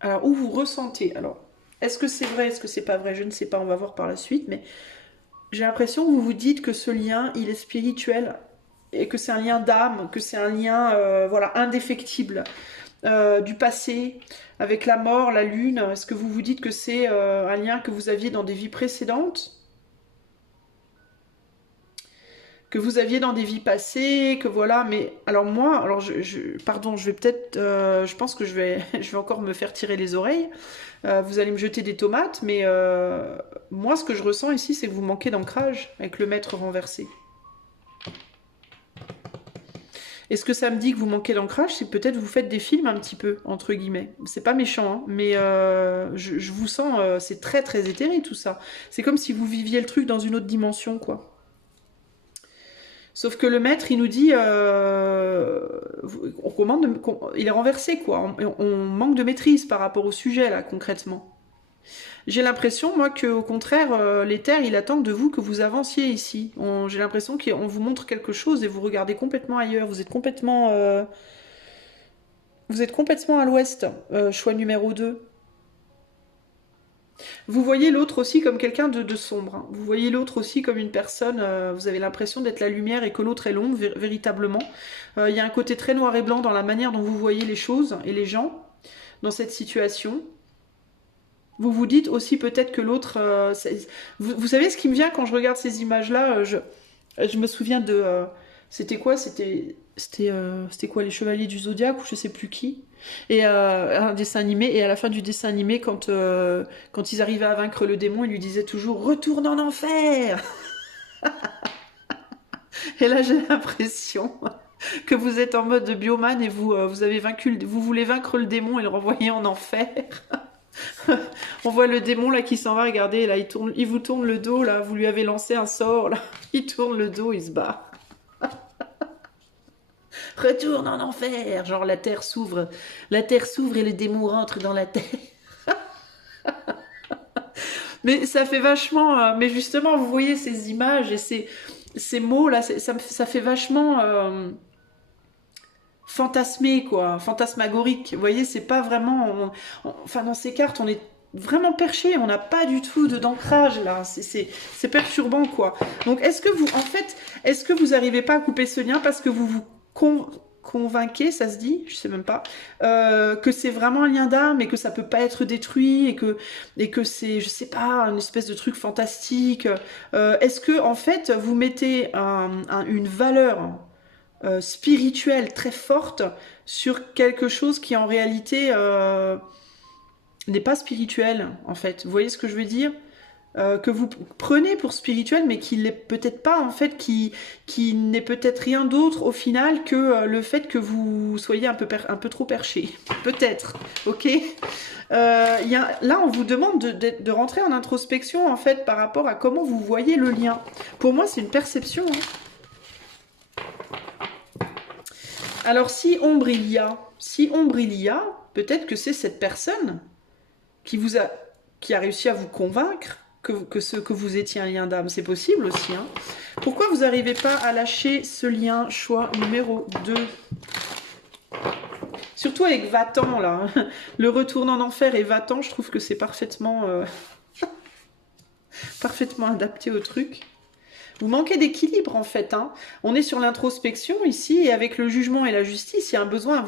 Alors, où vous ressentez... Alors, est-ce que c'est vrai, est-ce que c'est pas vrai? Je ne sais pas, on va voir par la suite, mais j'ai l'impression que vous vous dites que ce lien, il est spirituel et que c'est un lien d'âme, que c'est un lien voilà, indéfectible du passé, avec la mort, la lune. Est-ce que vous vous dites que c'est un lien que vous aviez dans des vies précédentes? Que vous aviez dans des vies passées, que voilà, mais alors moi, alors pardon, je vais peut-être, je pense que je vais encore me faire tirer les oreilles, vous allez me jeter des tomates, mais moi ce que je ressens ici, c'est que vous manquez d'ancrage avec le maître renversé. Et ce que ça me dit que vous manquez d'ancrage, c'est peut-être vous faites des films un petit peu, entre guillemets. C'est pas méchant, hein, mais je vous sens, c'est très très éthéré tout ça. C'est comme si vous viviez le truc dans une autre dimension, quoi. Sauf que le maître, il nous dit, il est renversé, quoi. On manque de maîtrise par rapport au sujet, là, concrètement. J'ai l'impression, moi, qu'au contraire, l'Éther, il attend de vous que vous avanciez ici. J'ai l'impression qu'on vous montre quelque chose et vous regardez complètement ailleurs. Vous êtes complètement à l'ouest, choix numéro 2. Vous voyez l'autre aussi comme quelqu'un de sombre. Hein. Vous voyez l'autre aussi comme une personne, vous avez l'impression d'être la lumière et que l'autre est l'ombre, véritablement. Il y a un côté très noir et blanc dans la manière dont vous voyez les choses et les gens dans cette situation. Vous vous dites aussi peut-être que l'autre... vous savez ce qui me vient quand je regarde ces images-là, je me souviens de... c'était quoi? C'était quoi? Les Chevaliers du Zodiaque ou je sais plus qui. Et un dessin animé. Et à la fin du dessin animé, quand ils arrivaient à vaincre le démon, ils lui disaient toujours «Retourne en enfer!» Et là, j'ai l'impression que vous êtes en mode bioman et vous avez vaincu, vous voulez vaincre le démon et le renvoyer en enfer. On voit le démon là qui s'en va, regardez, là il vous tourne le dos, là, vous lui avez lancé un sort, là, il tourne le dos, il se bat. Retourne en enfer, genre la terre s'ouvre et le démon rentre dans la terre. Mais ça fait vachement, mais justement, vous voyez ces images et ces mots là, ça fait vachement fantasmé quoi, fantasmagorique. Vous voyez, c'est pas vraiment, enfin dans ces cartes, on est vraiment perché, on n'a pas du tout d'ancrage là, c'est perturbant quoi. Donc est-ce que vous, en fait, est-ce que vous arrivez pas à couper ce lien parce que vous vous convainquez, ça se dit, je sais même pas, que c'est vraiment un lien d'âme et que ça peut pas être détruit et que c'est, je sais pas, une espèce de truc fantastique. Est-ce que en fait vous mettez une valeur spirituelle très forte sur quelque chose qui en réalité n'est pas spirituel en fait. Vous voyez ce que je veux dire? Que vous prenez pour spirituel, mais qui l'est peut-être pas en fait, qui n'est peut-être rien d'autre au final que le fait que vous soyez un peu trop perché. Peut-être, ok. Là, on vous demande de rentrer en introspection en fait par rapport à comment vous voyez le lien. Pour moi, c'est une perception. Hein. Alors, si ombre il y a, peut-être que c'est cette personne qui a réussi à vous convaincre que vous étiez un lien d'âme. C'est possible aussi. Hein. Pourquoi vous n'arrivez pas à lâcher ce lien? Choix numéro 2. Surtout avec Vatan, là. Le retour en enfer et Vatan, je trouve que c'est parfaitement, parfaitement adapté au truc. Vous manquez d'équilibre en fait. Hein. On est sur l'introspection ici et avec le jugement et la justice, il y a un besoin.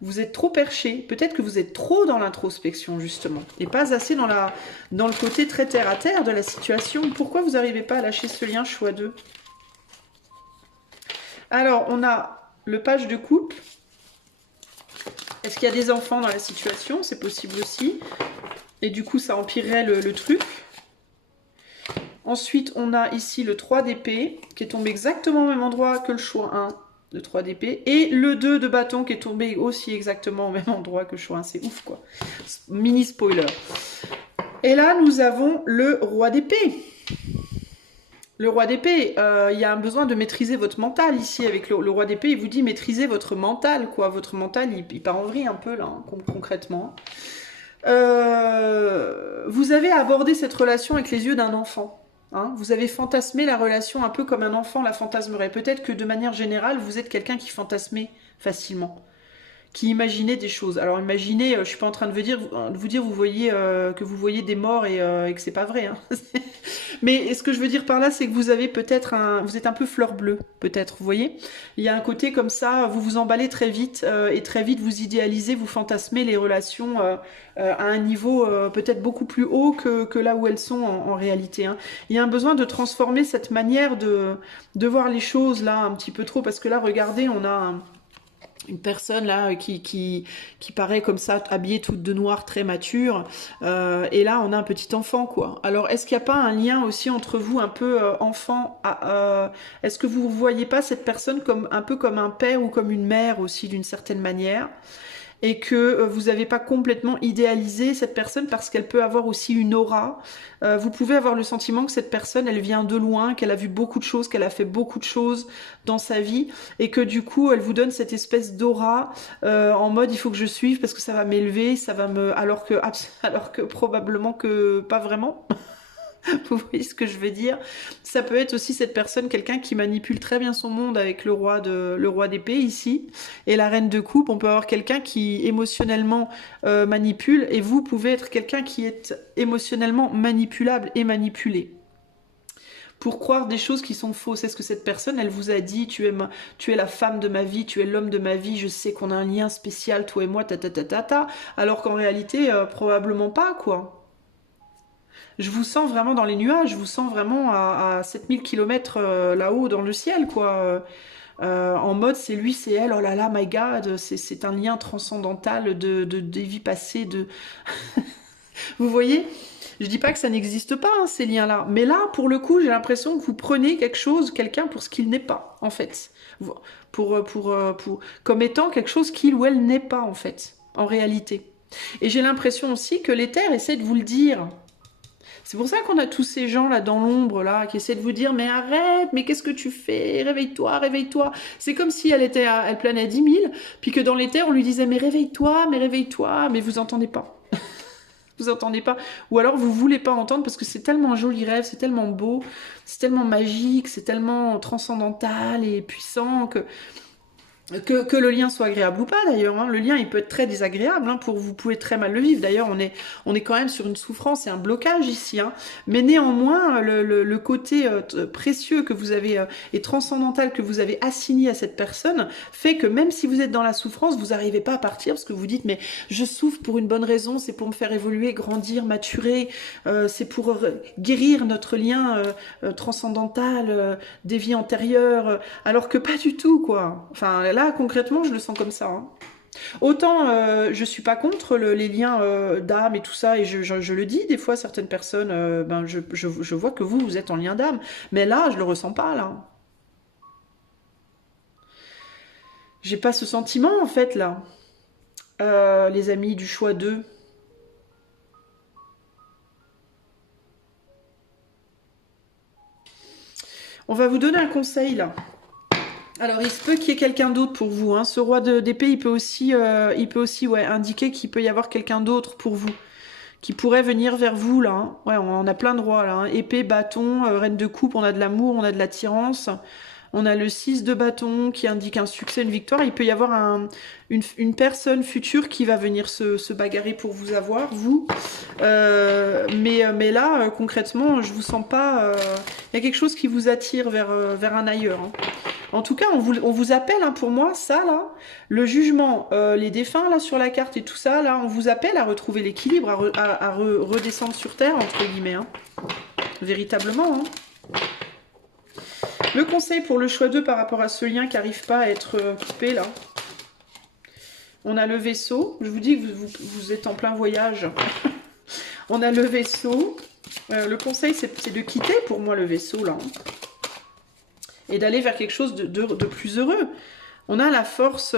Vous êtes trop perché. Peut-être que vous êtes trop dans l'introspection justement et pas assez dans le côté très terre à terre de la situation. Pourquoi vous n'arrivez pas à lâcher ce lien? Choix 2. Alors, on a le page de couple. Est-ce qu'il y a des enfants dans la situation? C'est possible aussi. Et du coup, ça empirerait le truc. Ensuite, on a ici le 3 d'épée, qui est tombé exactement au même endroit que le choix 1 de 3 d'épée. Et le 2 de bâton, qui est tombé aussi exactement au même endroit que le choix 1. C'est ouf, quoi. Mini spoiler. Et là, nous avons le roi d'épée. Le roi d'épée, il y a un besoin de maîtriser votre mental ici. Avec le roi d'épée, il vous dit maîtriser votre mental, quoi. Votre mental, il part en vrille un peu, là, hein, concrètement. Vous avez abordé cette relation avec les yeux d'un enfant. Hein, vous avez fantasmé la relation un peu comme un enfant la fantasmerait. Peut-être que de manière générale, vous êtes quelqu'un qui fantasmait facilement, qui imaginait des choses. Alors imaginez, je suis pas en train de vous dire vous voyez que vous voyez des morts et que c'est pas vrai. Hein. Mais ce que je veux dire par là, c'est que vous avez peut-être vous êtes un peu fleur bleue, peut-être. Vous voyez, il y a un côté comme ça, vous vous emballez très vite et très vite vous idéalisez, vous fantasmez les relations à un niveau peut-être beaucoup plus haut que là où elles sont en réalité. Hein. Il y a un besoin de transformer cette manière de voir les choses là un petit peu trop, parce que là, regardez, on a une personne là qui paraît comme ça, habillée toute de noir, très mature, et là on a un petit enfant quoi. Alors est-ce qu'il n'y a pas un lien aussi entre vous un peu enfant est-ce que vous ne voyez pas cette personne comme un peu comme un père ou comme une mère aussi d'une certaine manière, et que vous n'avez pas complètement idéalisé cette personne parce qu'elle peut avoir aussi une aura. Vous pouvez avoir le sentiment que cette personne, elle vient de loin, qu'elle a vu beaucoup de choses, qu'elle a fait beaucoup de choses dans sa vie, et que du coup, elle vous donne cette espèce d'aura en mode il faut que je suive parce que ça va m'élever, ça va me... Alors que probablement que pas vraiment. Vous voyez ce que je veux dire? Ça peut être aussi cette personne, quelqu'un qui manipule très bien son monde avec le roi d'épée ici, et la reine de coupe. On peut avoir quelqu'un qui émotionnellement manipule, et vous pouvez être quelqu'un qui est émotionnellement manipulable et manipulé. Pour croire des choses qui sont fausses. Est-ce que cette personne, elle vous a dit tu es la femme de ma vie, tu es l'homme de ma vie, je sais qu'on a un lien spécial, toi et moi, ta ta ta ta ta, alors qu'en réalité, probablement pas, quoi. Je vous sens vraiment dans les nuages, je vous sens vraiment à 7000 km là-haut dans le ciel, quoi. En mode c'est lui, c'est elle, oh là là, my God, c'est un lien transcendantal des vies passées. Vous voyez? Je dis pas que ça n'existe pas, hein, ces liens-là. Mais là, pour le coup, j'ai l'impression que vous prenez quelque chose, quelqu'un pour ce qu'il n'est pas, en fait. Comme étant quelque chose qu'il ou elle n'est pas, en fait, en réalité. Et j'ai l'impression aussi que l'éther essaie de vous le dire. C'est pour ça qu'on a tous ces gens là dans l'ombre là qui essaient de vous dire mais arrête, mais qu'est-ce que tu fais? Réveille-toi, réveille-toi. C'est comme si elle planait à 10 000, puis que dans l'éther on lui disait mais réveille-toi, mais vous entendez pas. Vous entendez pas. Ou alors vous voulez pas entendre parce que c'est tellement un joli rêve, c'est tellement beau, c'est tellement magique, c'est tellement transcendantal et puissant que le lien soit agréable ou pas d'ailleurs, hein. Le lien il peut être très désagréable, hein, vous pouvez très mal le vivre. D'ailleurs on est quand même sur une souffrance et un blocage ici, hein. Mais néanmoins le côté précieux que vous avez et transcendantal que vous avez assigné à cette personne fait que même si vous êtes dans la souffrance, vous n'arrivez pas à partir parce que vous dites mais je souffre pour une bonne raison, c'est pour me faire évoluer, grandir, maturer, c'est pour guérir notre lien transcendantal des vies antérieures, alors que pas du tout quoi. Enfin là concrètement je le sens comme ça, hein. Autant je suis pas contre les liens d'âme et tout ça et je le dis des fois à certaines personnes, ben je vois que vous êtes en lien d'âme, mais là je le ressens pas là. J'ai pas ce sentiment en fait là. Les amis du choix 2. On va vous donner un conseil là. Alors, il se peut qu'il y ait quelqu'un d'autre pour vous, hein. Ce roi d'épée, il peut aussi ouais, indiquer qu'il peut y avoir quelqu'un d'autre pour vous, qui pourrait venir vers vous, là, hein. Ouais, on a plein de rois, là, hein. Épée, bâton, reine de coupe, on a de l'amour, on a de l'attirance. On a le 6 de bâton qui indique un succès, une victoire. Il peut y avoir une personne future qui va venir se bagarrer pour vous avoir, vous. Mais là, concrètement, je vous sens pas... Il y a quelque chose qui vous attire vers un ailleurs, hein. En tout cas, on vous appelle, hein, pour moi, ça, là, le jugement, les défunts, là, sur la carte et tout ça, là, on vous appelle à retrouver l'équilibre, à redescendre sur Terre, entre guillemets, hein. Véritablement, hein. Le conseil pour le choix 2 par rapport à ce lien qui n'arrive pas à être coupé, là. On a le vaisseau. Je vous dis que vous êtes en plein voyage. On a le vaisseau. Le conseil, c'est de quitter, pour moi, le vaisseau, là. Et d'aller vers quelque chose de plus heureux. On a la force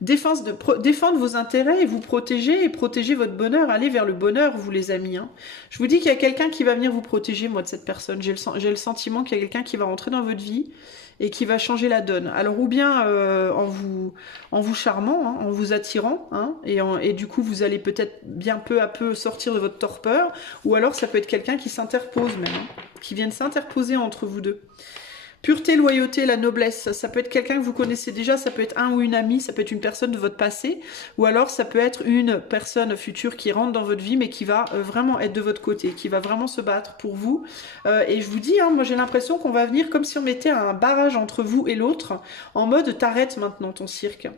défendre vos intérêts et vous protéger et protéger votre bonheur. Allez vers le bonheur, vous les amis, hein. Je vous dis qu'il y a quelqu'un qui va venir vous protéger, moi, de cette personne. J'ai le sentiment qu'il y a quelqu'un qui va rentrer dans votre vie et qui va changer la donne. Alors, ou bien en vous charmant, hein, en vous attirant, hein, et du coup, vous allez peut-être bien peu à peu sortir de votre torpeur, ou alors ça peut être quelqu'un qui s'interpose même, hein, qui vient de s'interposer entre vous deux. Pureté, loyauté, la noblesse, ça peut être quelqu'un que vous connaissez déjà, ça peut être un ou une amie, ça peut être une personne de votre passé, ou alors ça peut être une personne future qui rentre dans votre vie, mais qui va vraiment être de votre côté, qui va vraiment se battre pour vous. Et je vous dis, hein, moi j'ai l'impression qu'on va venir comme si on mettait un barrage entre vous et l'autre, en mode t'arrêtes maintenant ton cirque.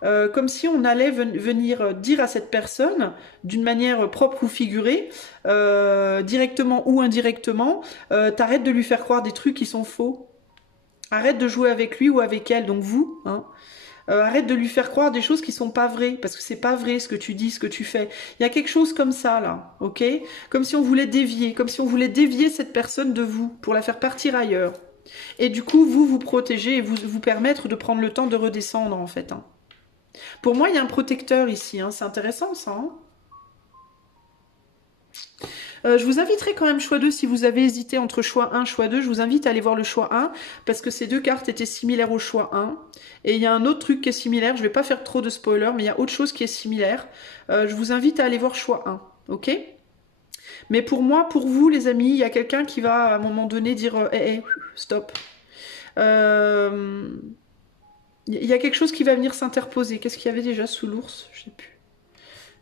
Comme si on allait venir dire à cette personne, d'une manière propre ou figurée, directement ou indirectement, t'arrêtes de lui faire croire des trucs qui sont faux. Arrête de jouer avec lui ou avec elle, donc vous, hein. Arrête de lui faire croire des choses qui sont pas vraies, parce que c'est pas vrai ce que tu dis, ce que tu fais. Il y a quelque chose comme ça, là, ok? Comme si on voulait dévier, comme si on voulait dévier cette personne de vous, pour la faire partir ailleurs. Et du coup, vous protégez et vous permettre de prendre le temps de redescendre, en fait, hein. Pour moi, il y a un protecteur ici, hein. C'est intéressant, ça, hein. Je vous inviterai quand même choix 2 si vous avez hésité entre choix 1 choix 2. Je vous invite à aller voir le choix 1 parce que ces deux cartes étaient similaires au choix 1. Et il y a un autre truc qui est similaire. Je ne vais pas faire trop de spoilers, mais il y a autre chose qui est similaire. Je vous invite à aller voir choix 1. Ok? Mais pour moi, pour vous les amis, il y a quelqu'un qui va à un moment donné dire hey, stop. Il y a quelque chose qui va venir s'interposer. Qu'est-ce qu'il y avait déjà sous l'ours? Je sais plus.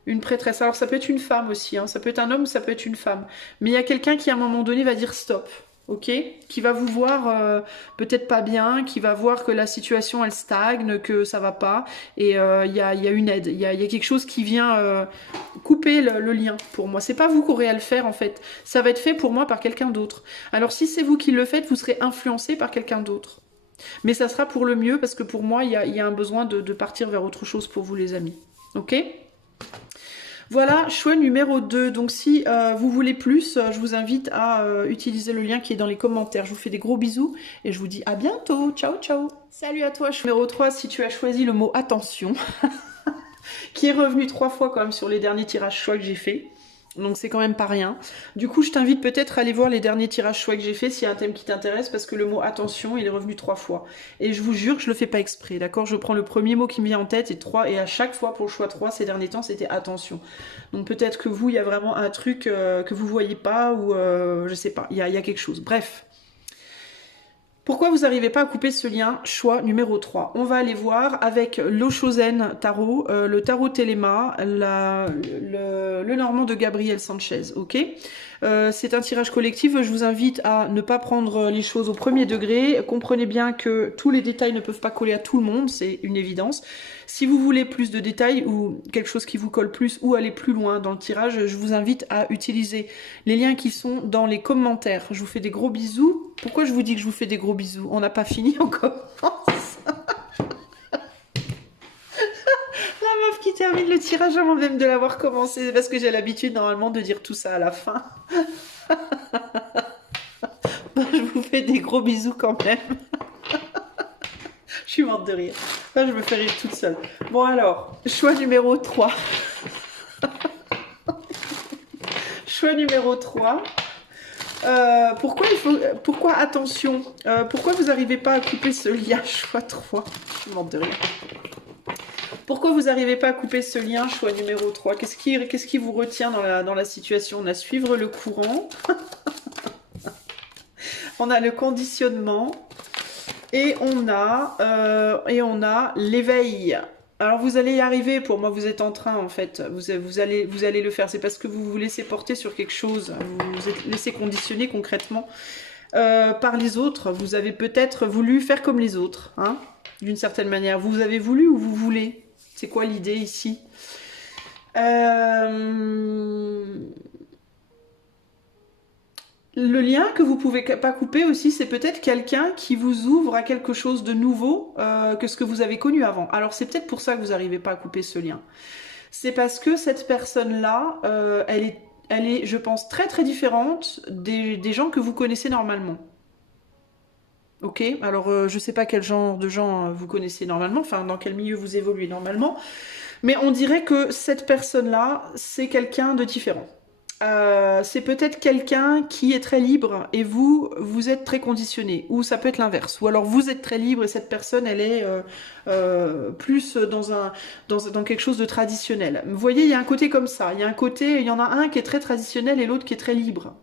Une prêtresse. Alors ça peut être une femme aussi, hein. Ça peut être un homme, ça peut être une femme. Mais il y a quelqu'un qui à un moment donné va dire stop. ok, qui va vous voir peut-être pas bien, qui va voir que la situation elle stagne, que ça va pas, et il y a une aide, il y a quelque chose qui vient couper le lien pour moi. C'est pas vous qui aurez à le faire en fait, ça va être fait pour moi par quelqu'un d'autre. Alors si c'est vous qui le faites, vous serez influencé par quelqu'un d'autre. Mais ça sera pour le mieux parce que pour moi, il y a un besoin de partir vers autre chose pour vous les amis. Ok ? Voilà, choix numéro 2. Donc si vous voulez plus, je vous invite à utiliser le lien qui est dans les commentaires. Je vous fais des gros bisous et je vous dis à bientôt. Ciao, ciao. Salut à toi, choix numéro 3, si tu as choisi le mot attention, qui est revenu 3 fois quand même sur les derniers tirages choix que j'ai fait. Donc c'est quand même pas rien. Du coup, je t'invite peut-être à aller voir les derniers tirages choix que j'ai fait s'il y a un thème qui t'intéresse, parce que le mot attention, il est revenu 3 fois. Et je vous jure que je le fais pas exprès, d'accord? Je prends le premier mot qui me vient en tête et à chaque fois pour le choix 3, ces derniers temps, c'était attention. Donc peut-être que vous, il y a vraiment un truc que vous voyez pas ou je sais pas, il y a quelque chose. Bref. Pourquoi vous n'arrivez pas à couper ce lien? Choix numéro 3. On va aller voir avec l'Oshozen Tarot, le Tarot Téléma, le Normand de Gabriel Sanchez, ok? C'est un tirage collectif, je vous invite à ne pas prendre les choses au premier degré. Comprenez bien que tous les détails ne peuvent pas coller à tout le monde, c'est une évidence. Si vous voulez plus de détails ou quelque chose qui vous colle plus ou aller plus loin dans le tirage, je vous invite à utiliser les liens qui sont dans les commentaires. Je vous fais des gros bisous. Pourquoi je vous dis que je vous fais des gros bisous? On n'a pas fini encore. La meuf qui termine le tirage avant même de l'avoir commencé, parce que j'ai l'habitude normalement de dire tout ça à la fin. Bon, je vous fais des gros bisous quand même. Je suis morte de rire. Enfin, je me fais rire toute seule. Bon alors, choix numéro 3. Choix numéro 3. Pourquoi attention, pourquoi vous n'arrivez pas à couper ce lien? Choix 3. Je suis morte de rire. Pourquoi vous n'arrivez pas à couper ce lien? Choix numéro 3. Qu'est-ce qui vous retient dans la situation? On a suivre le courant. On a le conditionnement. Et on a l'éveil. Alors vous allez y arriver, pour moi vous êtes en train en fait, vous allez le faire, c'est parce que vous vous laissez porter sur quelque chose, vous vous êtes laissé conditionner concrètement par les autres, vous avez peut-être voulu faire comme les autres, hein, d'une certaine manière, vous avez voulu ou vous voulez, c'est quoi l'idée ici? Le lien que vous pouvez pas couper aussi, c'est peut-être quelqu'un qui vous ouvre à quelque chose de nouveau que ce que vous avez connu avant. Alors c'est peut-être pour ça que vous n'arrivez pas à couper ce lien. C'est parce que cette personne-là, elle est, je pense, très très différente des gens que vous connaissez normalement. Ok, alors je sais pas quel genre de gens vous connaissez normalement, enfin dans quel milieu vous évoluez normalement, mais on dirait que cette personne-là, c'est quelqu'un de différent. C'est peut-être quelqu'un qui est très libre et vous êtes très conditionné, ou ça peut être l'inverse, ou alors vous êtes très libre et cette personne elle est plus dans quelque chose de traditionnel. Vous voyez, il y a un côté comme ça, il y en a un qui est très traditionnel et l'autre qui est très libre.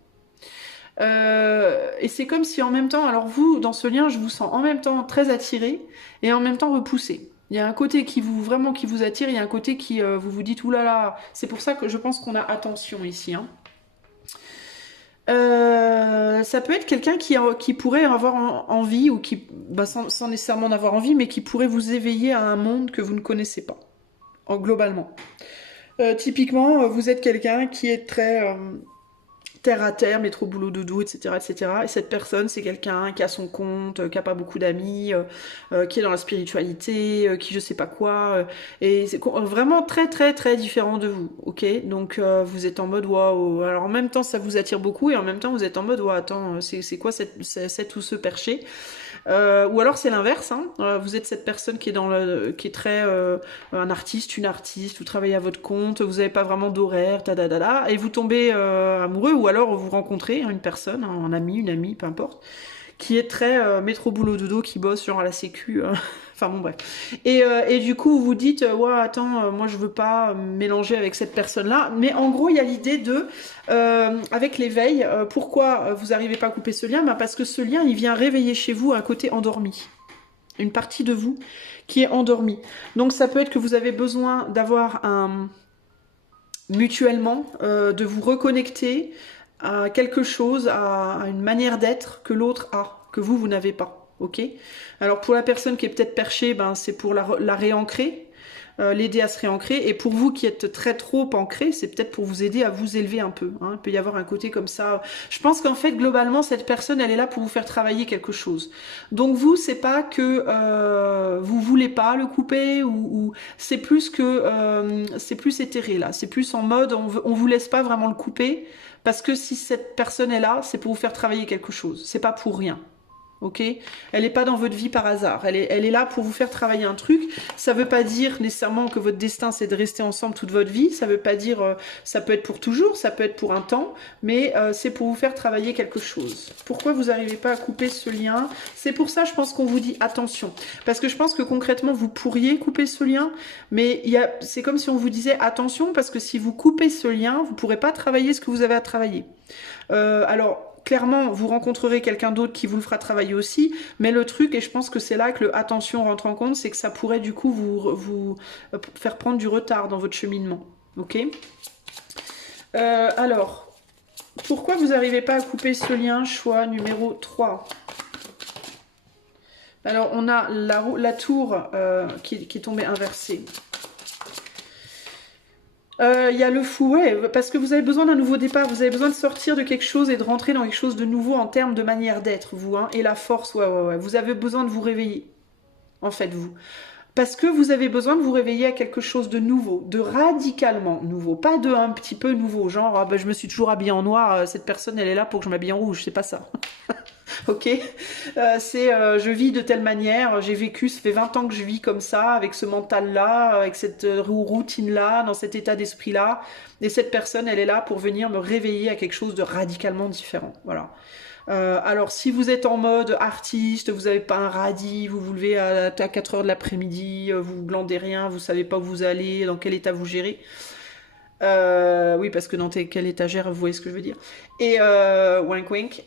Et c'est comme si en même temps, alors vous, dans ce lien, je vous sens en même temps très attiré et en même temps repoussé. Il y a un côté qui vous attire, il y a un côté qui vous dites oulala. C'est pour ça que je pense qu'on a attention ici. Hein. Ça peut être quelqu'un qui pourrait avoir envie ou qui, sans nécessairement en avoir envie, mais qui pourrait vous éveiller à un monde que vous ne connaissez pas, globalement. Typiquement, vous êtes quelqu'un qui est très terre à terre, métro, boulot, doudou, etc., etc. Et cette personne, c'est quelqu'un qui a son compte, qui a pas beaucoup d'amis, qui est dans la spiritualité, qui je sais pas quoi, et c'est vraiment très très très différent de vous, ok? Donc vous êtes en mode waouh. Alors en même temps, ça vous attire beaucoup, et en même temps, vous êtes en mode waouh, attends, c'est quoi cette ou ce perché? Ou alors c'est l'inverse, hein. Vous êtes cette personne qui est très un artiste, une artiste, vous travaillez à votre compte, vous n'avez pas vraiment d'horaire, et vous tombez amoureux, ou alors vous rencontrez une personne, un ami, une amie, peu importe, qui est très métro boulot dodo, qui bosse genre à la sécu, enfin bon bref. Et du coup vous vous dites ouais attends moi je veux pas mélanger avec cette personne-là, mais en gros il y a l'idée de avec l'éveil, pourquoi vous n'arrivez pas à couper ce lien? Parce que ce lien il vient réveiller chez vous un côté endormi, une partie de vous qui est endormie. Donc ça peut être que vous avez besoin d'avoir mutuellement de vous reconnecter à quelque chose, à une manière d'être que l'autre a, que vous n'avez pas. Ok? Alors pour la personne qui est peut-être perchée, ben, c'est pour la réancrer, l'aider à se réancrer. Et pour vous qui êtes très trop ancré, c'est peut-être pour vous aider à vous élever un peu. Hein. Il peut y avoir un côté comme ça. Je pense qu'en fait, globalement, cette personne, elle est là pour vous faire travailler quelque chose. Donc vous, c'est pas que vous voulez pas le couper ou c'est plus que c'est plus éthéré là. C'est plus en mode on vous laisse pas vraiment le couper parce que si cette personne est là, c'est pour vous faire travailler quelque chose. C'est pas pour rien. Ok, elle n'est pas dans votre vie par hasard. Elle est là pour vous faire travailler un truc. Ça veut pas dire nécessairement que votre destin c'est de rester ensemble toute votre vie. Ça veut pas dire ça peut être pour toujours, ça peut être pour un temps, mais c'est pour vous faire travailler quelque chose. Pourquoi vous n'arrivez pas à couper ce lien? C'est pour ça, je pense qu'on vous dit attention, parce que je pense que concrètement vous pourriez couper ce lien, mais c'est comme si on vous disait attention, parce que si vous coupez ce lien, vous pourrez pas travailler ce que vous avez à travailler. Alors clairement, vous rencontrerez quelqu'un d'autre qui vous le fera travailler aussi, mais le truc, et je pense que c'est là que le attention rentre en compte, c'est que ça pourrait du coup vous faire prendre du retard dans votre cheminement. Ok? Alors, pourquoi vous n'arrivez pas à couper ce lien? Choix numéro 3. Alors, on a la tour qui est tombée inversée. Il y a le fou, ouais, parce que vous avez besoin d'un nouveau départ, vous avez besoin de sortir de quelque chose et de rentrer dans quelque chose de nouveau en termes de manière d'être, vous, hein, et la force, ouais, vous avez besoin de vous réveiller, en fait, vous. Parce que vous avez besoin de vous réveiller à quelque chose de nouveau, de radicalement nouveau, pas de un petit peu nouveau, genre, ah ben, je me suis toujours habillée en noir, cette personne, elle est là pour que je m'habille en rouge, c'est pas ça. Ok, je vis de telle manière, j'ai vécu, ça fait 20 ans que je vis comme ça, avec ce mental-là, avec cette routine-là, dans cet état d'esprit-là, et cette personne, elle est là pour venir me réveiller à quelque chose de radicalement différent, voilà. Alors si vous êtes en mode artiste, vous n'avez pas un radis, vous vous levez à 4 heures de l'après-midi, vous glandez rien, vous savez pas où vous allez, dans quel état vous gérez, oui, parce que dans quelle étagère, vous voyez ce que je veux dire. Et wink wink,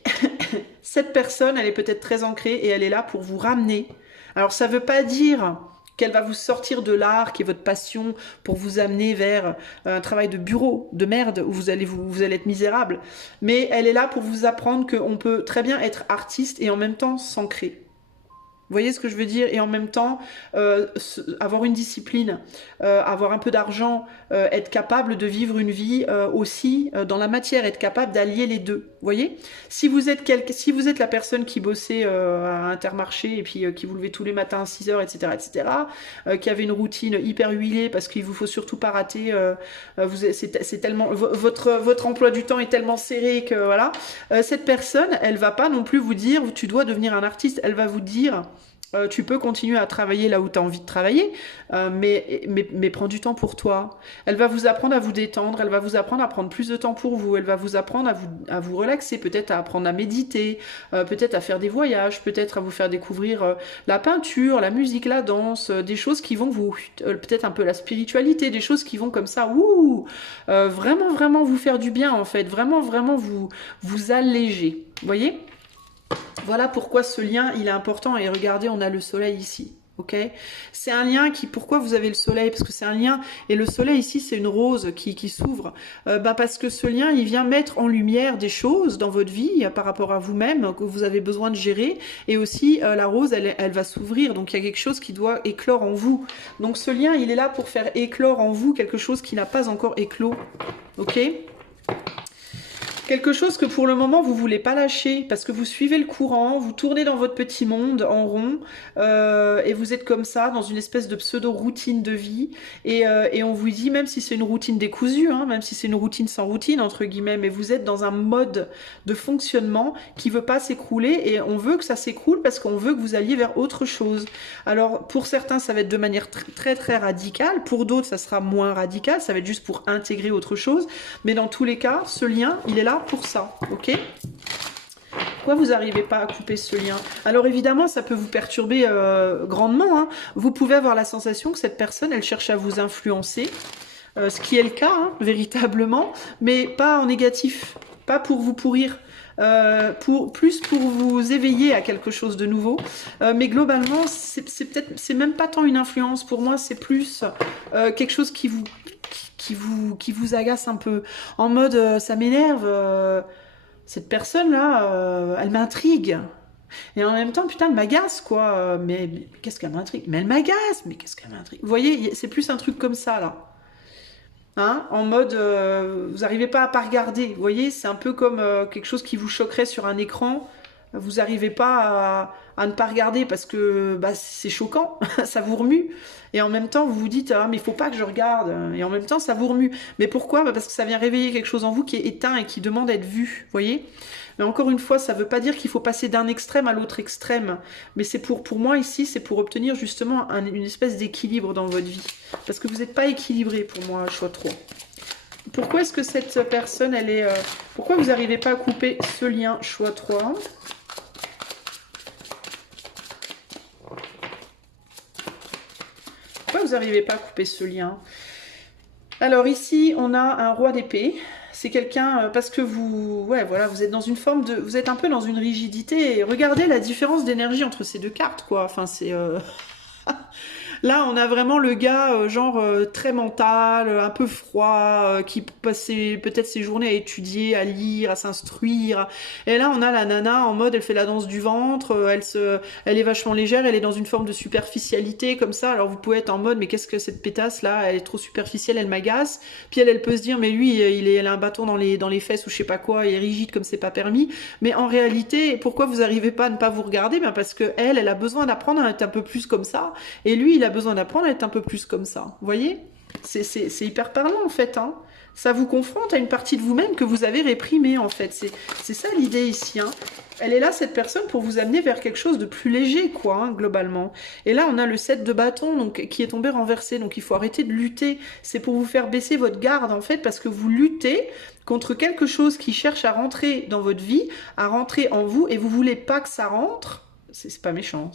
cette personne, elle est peut-être très ancrée et elle est là pour vous ramener. Alors ça veut pas dire qu'elle va vous sortir de l'art, qui est votre passion, pour vous amener vers un travail de bureau, de merde, où vous allez être misérable. Mais elle est là pour vous apprendre qu'on peut très bien être artiste et en même temps s'ancrer. Vous voyez ce que je veux dire? Et en même temps, avoir une discipline, avoir un peu d'argent, être capable de vivre une vie aussi dans la matière, être capable d'allier les deux. Vous voyez? Si vous êtes la personne qui bossait à Intermarché et puis qui vous levait tous les matins à 6 heures, etc., qui avait une routine hyper huilée parce qu'il vous faut surtout pas rater, c'est tellement votre emploi du temps est tellement serré que voilà, cette personne, elle va pas non plus vous dire tu dois devenir un artiste, elle va vous dire tu peux continuer à travailler là où tu as envie de travailler, mais prends du temps pour toi. Elle va vous apprendre à vous détendre, elle va vous apprendre à prendre plus de temps pour vous, elle va vous apprendre à vous relaxer, peut-être à apprendre à méditer, peut-être à faire des voyages, peut-être à vous faire découvrir la peinture, la musique, la danse, des choses qui vont vous, peut-être un peu la spiritualité, des choses qui vont comme ça, vraiment, vraiment vous faire du bien en fait, vraiment, vraiment vous alléger. Vous voyez ? Voilà pourquoi ce lien, il est important. Et regardez, on a le soleil ici. Ok, c'est un lien pourquoi vous avez le soleil? Parce que c'est un lien, et le soleil ici, c'est une rose qui s'ouvre. Parce que ce lien, il vient mettre en lumière des choses dans votre vie par rapport à vous-même que vous avez besoin de gérer. Et aussi, la rose, elle va s'ouvrir. Donc, il y a quelque chose qui doit éclore en vous. Donc, ce lien, il est là pour faire éclore en vous quelque chose qui n'a pas encore éclos. Ok ? Quelque chose que pour le moment vous voulez pas lâcher parce que vous suivez le courant, vous tournez dans votre petit monde en rond et vous êtes comme ça dans une espèce de pseudo-routine de vie et on vous dit, même si c'est une routine décousue, hein, même si c'est une routine sans routine entre guillemets, mais vous êtes dans un mode de fonctionnement qui veut pas s'écrouler et on veut que ça s'écroule parce qu'on veut que vous alliez vers autre chose. Alors pour certains ça va être de manière très très radicale, pour d'autres ça sera moins radical, ça va être juste pour intégrer autre chose, mais dans tous les cas ce lien il est là pour ça, ok? Pourquoi vous n'arrivez pas à couper ce lien? Alors évidemment, ça peut vous perturber grandement. Hein. Vous pouvez avoir la sensation que cette personne, elle cherche à vous influencer, ce qui est le cas, hein, véritablement, mais pas en négatif, pas pour vous pourrir. Plus pour vous éveiller à quelque chose de nouveau, mais globalement c'est même pas tant une influence pour moi, c'est plus quelque chose qui qui vous agace un peu. En mode, ça m'énerve, cette personne-là, elle m'intrigue. Et en même temps, putain, elle m'agace, quoi. Mais qu'est-ce qu'elle m'intrigue? Mais elle m'agace, mais qu'est-ce qu'elle m'intrigue? Vous voyez, c'est plus un truc comme ça, là. Hein, en mode, vous n'arrivez pas à pas regarder. Vous voyez, c'est un peu comme quelque chose qui vous choquerait sur un écran. Vous n'arrivez pas à ne pas regarder parce que bah, c'est choquant, ça vous remue. Et en même temps, vous vous dites, ah, mais il faut pas que je regarde. Et en même temps, ça vous remue. Mais pourquoi? Bah, parce que ça vient réveiller quelque chose en vous qui est éteint et qui demande à être vu. Vous voyez? Mais encore une fois, ça ne veut pas dire qu'il faut passer d'un extrême à l'autre extrême. Mais c'est pour moi ici, c'est pour obtenir justement une espèce d'équilibre dans votre vie. Parce que vous n'êtes pas équilibré pour moi, choix 3. Pourquoi est-ce que cette personne, elle est... pourquoi vous n'arrivez pas à couper ce lien, choix 3? Pourquoi vous n'arrivez pas à couper ce lien? Alors ici, on a un roi d'épée. C'est quelqu'un, parce que vous, ouais, voilà, vous êtes dans une forme de, vous êtes un peu dans une rigidité. Et regardez la différence d'énergie entre ces deux cartes, quoi. Enfin, c'est, là, on a vraiment le gars, genre, très mental, un peu froid, qui passait peut-être ses journées à étudier, à lire, à s'instruire. Et là, on a la nana en mode, elle fait la danse du ventre, elle est vachement légère, elle est dans une forme de superficialité, comme ça. Alors, vous pouvez être en mode, mais qu'est-ce que cette pétasse, là? Elle est trop superficielle, elle m'agace. Puis elle peut se dire, mais lui, elle a un bâton dans les fesses ou je sais pas quoi, il est rigide comme c'est pas permis. Mais en réalité, pourquoi vous arrivez pas à ne pas vous regarder? Ben parce que elle a besoin d'apprendre à être un peu plus comme ça. Et lui, il a besoin d'apprendre à être un peu plus comme ça. Vous voyez? C'est hyper parlant, en fait. Hein. Ça vous confronte à une partie de vous-même que vous avez réprimée, en fait. C'est ça l'idée ici. Hein. Elle est là, cette personne, pour vous amener vers quelque chose de plus léger, quoi, hein, globalement. Et là, on a le 7 de bâton donc, qui est tombé renversé. Donc, il faut arrêter de lutter. C'est pour vous faire baisser votre garde, en fait, parce que vous luttez contre quelque chose qui cherche à rentrer dans votre vie, à rentrer en vous, et vous voulez pas que ça rentre. C'est pas méchant.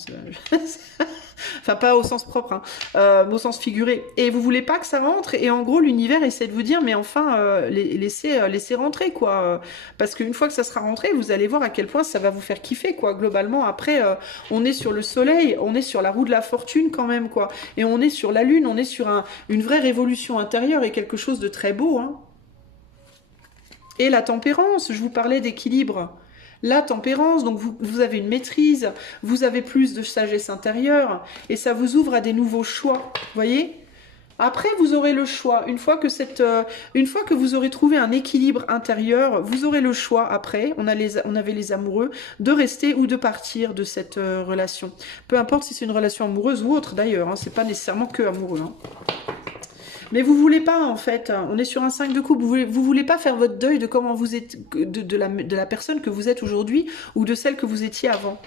Enfin, pas au sens propre, hein, au sens figuré. Et vous voulez pas que ça rentre, et en gros, l'univers essaie de vous dire, mais enfin, laissez rentrer, quoi. Parce qu'une fois que ça sera rentré, vous allez voir à quel point ça va vous faire kiffer, quoi. Globalement, après, on est sur le soleil, on est sur la roue de la fortune, quand même, quoi. Et on est sur la lune, on est sur une vraie révolution intérieure et quelque chose de très beau, hein. Et la tempérance, je vous parlais d'équilibre. La tempérance, donc vous avez une maîtrise, vous avez plus de sagesse intérieure, et ça vous ouvre à des nouveaux choix, vous voyez? Après, vous aurez le choix. Une fois que vous aurez trouvé un équilibre intérieur, vous aurez le choix après, on avait les amoureux, de rester ou de partir de cette relation. Peu importe si c'est une relation amoureuse ou autre d'ailleurs, hein, c'est pas nécessairement que amoureux. Hein. Mais vous voulez pas, en fait, on est sur un 5 de coupe, vous voulez pas faire votre deuil de comment vous êtes, de la personne que vous êtes aujourd'hui ou de celle que vous étiez avant.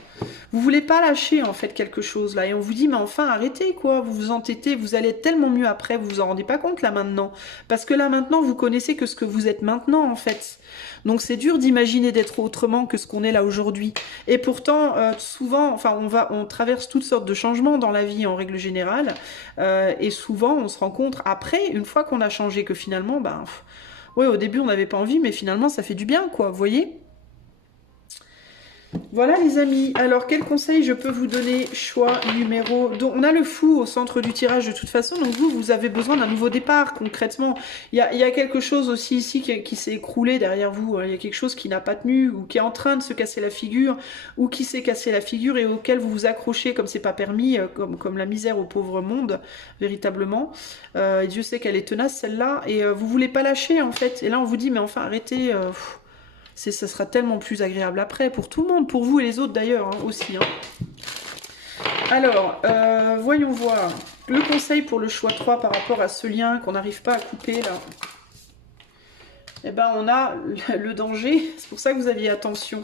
Vous voulez pas lâcher, en fait, quelque chose, là. Et on vous dit, mais enfin, arrêtez, quoi. Vous vous entêtez, vous allez être tellement mieux après, vous vous en rendez pas compte, là, maintenant. Parce que là, maintenant, vous connaissez que ce que vous êtes maintenant, en fait. Donc, c'est dur d'imaginer d'être autrement que ce qu'on est là aujourd'hui. Et pourtant, souvent, enfin, on traverse toutes sortes de changements dans la vie, en règle générale. Et souvent, on se rencontre après, une fois qu'on a changé, que finalement, ben, ouais, au début, on n'avait pas envie, mais finalement, ça fait du bien, quoi. Vous voyez ? Voilà les amis, alors quel conseil je peux vous donner? Choix numéro... Donc, on a le fou au centre du tirage de toute façon, donc vous avez besoin d'un nouveau départ concrètement. Il y a quelque chose aussi ici qui s'est écroulé derrière vous, il y a quelque chose qui n'a pas tenu ou qui est en train de se casser la figure ou qui s'est cassé la figure et auquel vous vous accrochez comme c'est pas permis, comme la misère au pauvre monde, véritablement. Et Dieu sait qu'elle est tenace celle-là et vous voulez pas lâcher en fait. Et là on vous dit mais enfin arrêtez... ça sera tellement plus agréable après, pour tout le monde, pour vous et les autres d'ailleurs, hein, aussi. Hein. Alors, voyons voir. Le conseil pour le choix 3 par rapport à ce lien qu'on n'arrive pas à couper, là. Eh ben, on a le danger, c'est pour ça que vous aviez attention.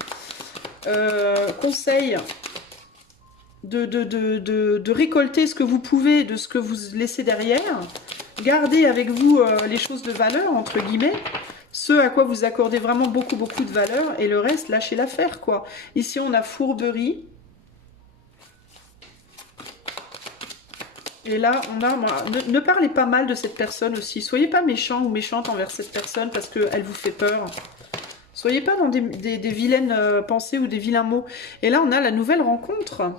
Conseil de récolter ce que vous pouvez de ce que vous laissez derrière. Gardez avec vous les choses de valeur, entre guillemets. Ce à quoi vous accordez vraiment beaucoup de valeur et le reste, lâchez l'affaire, quoi. Ici, on a fourberie. Et là, on a... Ne parlez pas mal de cette personne aussi. Soyez pas méchant ou méchante envers cette personne parce qu'elle vous fait peur. Soyez pas dans des vilaines pensées ou des vilains mots. Et là, on a la nouvelle rencontre.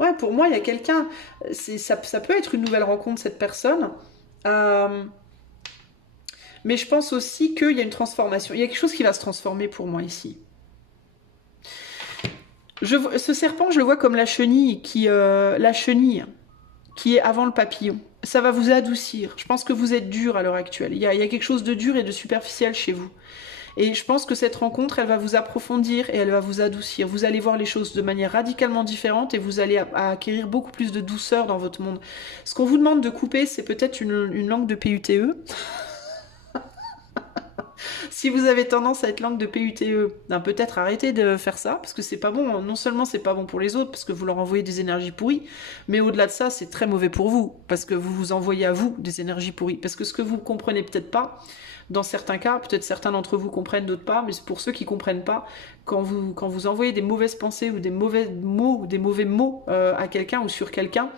Ouais, pour moi, il y a quelqu'un... Ça peut être une nouvelle rencontre, cette personne. Mais je pense aussi qu'il y a une transformation. Il y a quelque chose qui va se transformer pour moi ici. Ce serpent, je le vois comme la chenille qui est avant le papillon. Ça va vous adoucir. Je pense que vous êtes dur à l'heure actuelle. Il y a quelque chose de dur et de superficiel chez vous. Et je pense que cette rencontre, elle va vous approfondir et elle va vous adoucir. Vous allez voir les choses de manière radicalement différente et vous allez acquérir beaucoup plus de douceur dans votre monde. Ce qu'on vous demande de couper, c'est peut-être une langue de PUTE. Si vous avez tendance à être langue de PUTE, ben peut-être arrêtez de faire ça, parce que c'est pas bon. Non seulement c'est pas bon pour les autres, parce que vous leur envoyez des énergies pourries, mais au-delà de ça, c'est très mauvais pour vous, parce que vous vous envoyez à vous des énergies pourries. Parce que ce que vous comprenez peut-être pas, dans certains cas, peut-être certains d'entre vous comprennent, d'autres pas, mais pour ceux qui comprennent pas, quand vous envoyez des mauvaises pensées ou des mauvais mots à quelqu'un ou sur quelqu'un,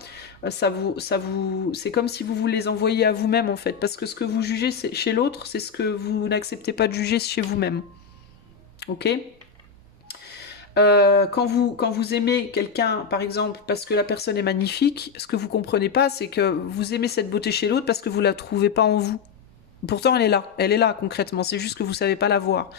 c'est comme si vous les envoyiez à vous-même en fait, parce que ce que vous jugez chez l'autre, c'est ce que vous n'acceptez pas de juger chez vous-même. Ok ? Quand vous aimez quelqu'un, par exemple, parce que la personne est magnifique, ce que vous comprenez pas, c'est que vous aimez cette beauté chez l'autre parce que vous la trouvez pas en vous. Pourtant, elle est là concrètement, c'est juste que vous savez pas la voir.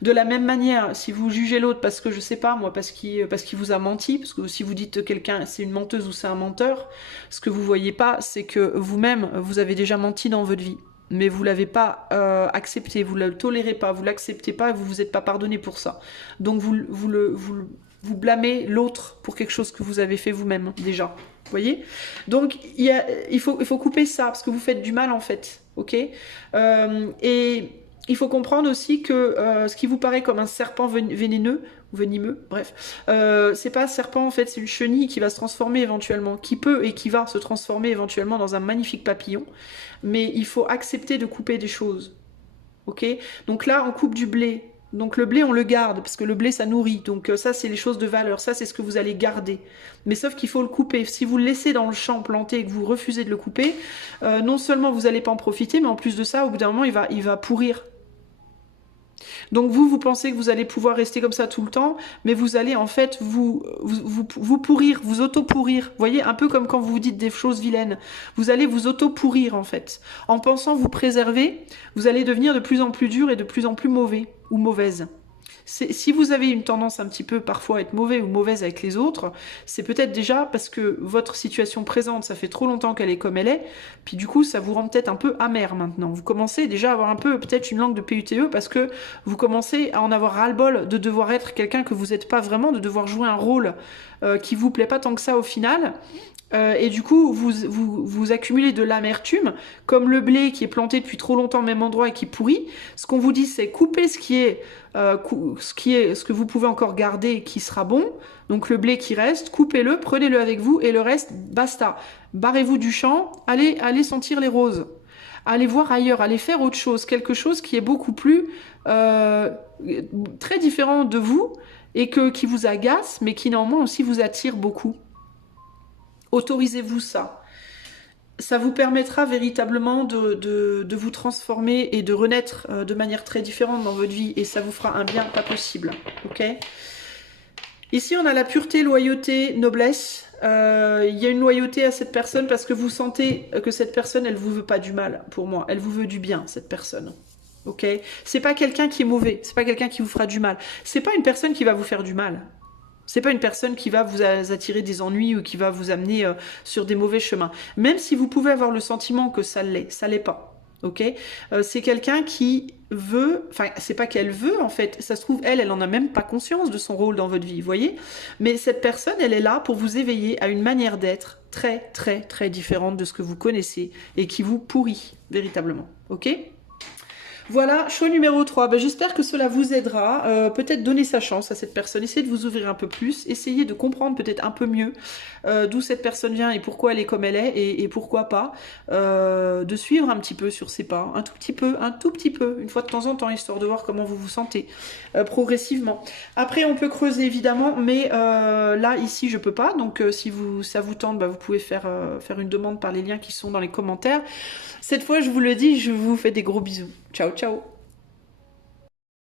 De la même manière, si vous jugez l'autre parce que, je sais pas moi, parce qu'il vous a menti, parce que si vous dites quelqu'un c'est une menteuse ou c'est un menteur, ce que vous voyez pas, c'est que vous-même, vous avez déjà menti dans votre vie. Mais vous l'avez pas accepté, vous le tolérez pas, vous l'acceptez pas et vous vous êtes pas pardonné pour ça. Donc vous blâmez l'autre pour quelque chose que vous avez fait vous-même déjà. Vous voyez? Donc il faut couper ça parce que vous faites du mal en fait. Ok, et il faut comprendre aussi que ce qui vous paraît comme un serpent vénéneux ou venimeux, bref, c'est pas un serpent en fait, c'est une chenille qui va se transformer éventuellement, qui peut et qui va se transformer éventuellement dans un magnifique papillon. Mais il faut accepter de couper des choses. Ok, donc là on coupe du blé. Donc le blé on le garde parce que le blé ça nourrit. Donc ça c'est les choses de valeur, ça c'est ce que vous allez garder. Mais sauf qu'il faut le couper. Si vous le laissez dans le champ planté et que vous refusez de le couper, non seulement vous n'allez pas en profiter, mais en plus de ça, au bout d'un moment il va pourrir. Donc vous pensez que vous allez pouvoir rester comme ça tout le temps, mais vous allez en fait vous pourrir, vous auto-pourrir. Vous voyez, un peu comme quand vous vous dites des choses vilaines. Vous allez vous auto-pourrir en fait. En pensant vous préserver, vous allez devenir de plus en plus dur et de plus en plus mauvais ou mauvaise. Si vous avez une tendance un petit peu parfois à être mauvais ou mauvaise avec les autres, c'est peut-être déjà parce que votre situation présente, ça fait trop longtemps qu'elle est comme elle est, puis du coup ça vous rend peut-être un peu amer maintenant. Vous commencez déjà à avoir un peu peut-être une langue de PUTE parce que vous commencez à en avoir ras-le-bol de devoir être quelqu'un que vous n'êtes pas vraiment, de devoir jouer un rôle qui vous plaît pas tant que ça au final. Et du coup, vous accumulez de l'amertume, comme le blé qui est planté depuis trop longtemps au même endroit et qui pourrit. Ce qu'on vous dit, c'est couper ce que vous pouvez encore garder et qui sera bon. Donc le blé qui reste, coupez-le, prenez-le avec vous et le reste, basta. Barrez-vous du champ, allez sentir les roses. Allez voir ailleurs, allez faire autre chose, quelque chose qui est beaucoup plus très différent de vous et qui vous agace, mais qui néanmoins aussi vous attire beaucoup. Autorisez-vous ça. Ça vous permettra véritablement de vous transformer et de renaître de manière très différente dans votre vie et ça vous fera un bien pas possible. Ok ? Ici, on a la pureté, loyauté, noblesse. Il y a une loyauté à cette personne parce que vous sentez que cette personne, elle vous veut pas du mal pour moi. Elle vous veut du bien, cette personne. Ok ? C'est pas quelqu'un qui est mauvais. C'est pas quelqu'un qui vous fera du mal. C'est pas une personne qui va vous faire du mal. C'est pas une personne qui va vous attirer des ennuis ou qui va vous amener sur des mauvais chemins. Même si vous pouvez avoir le sentiment que ça l'est pas. Ok, c'est quelqu'un qui veut, enfin c'est pas qu'elle veut en fait, ça se trouve elle en a même pas conscience de son rôle dans votre vie, vous voyez. Mais cette personne, elle est là pour vous éveiller à une manière d'être très très très différente de ce que vous connaissez et qui vous pourrit véritablement. Ok. Voilà, choix numéro 3. Ben, j'espère que cela vous aidera. Peut-être donner sa chance à cette personne. Essayez de vous ouvrir un peu plus. Essayez de comprendre peut-être un peu mieux d'où cette personne vient et pourquoi elle est comme elle est. Et pourquoi pas de suivre un petit peu sur ses pas. Un tout petit peu. Une fois de temps en temps, histoire de voir comment vous vous sentez progressivement. Après, on peut creuser évidemment. Mais là, ici, je peux pas. Donc, si ça vous tente, ben, vous pouvez faire une demande par les liens qui sont dans les commentaires. Cette fois, je vous le dis, je vous fais des gros bisous. Ciao, ciao.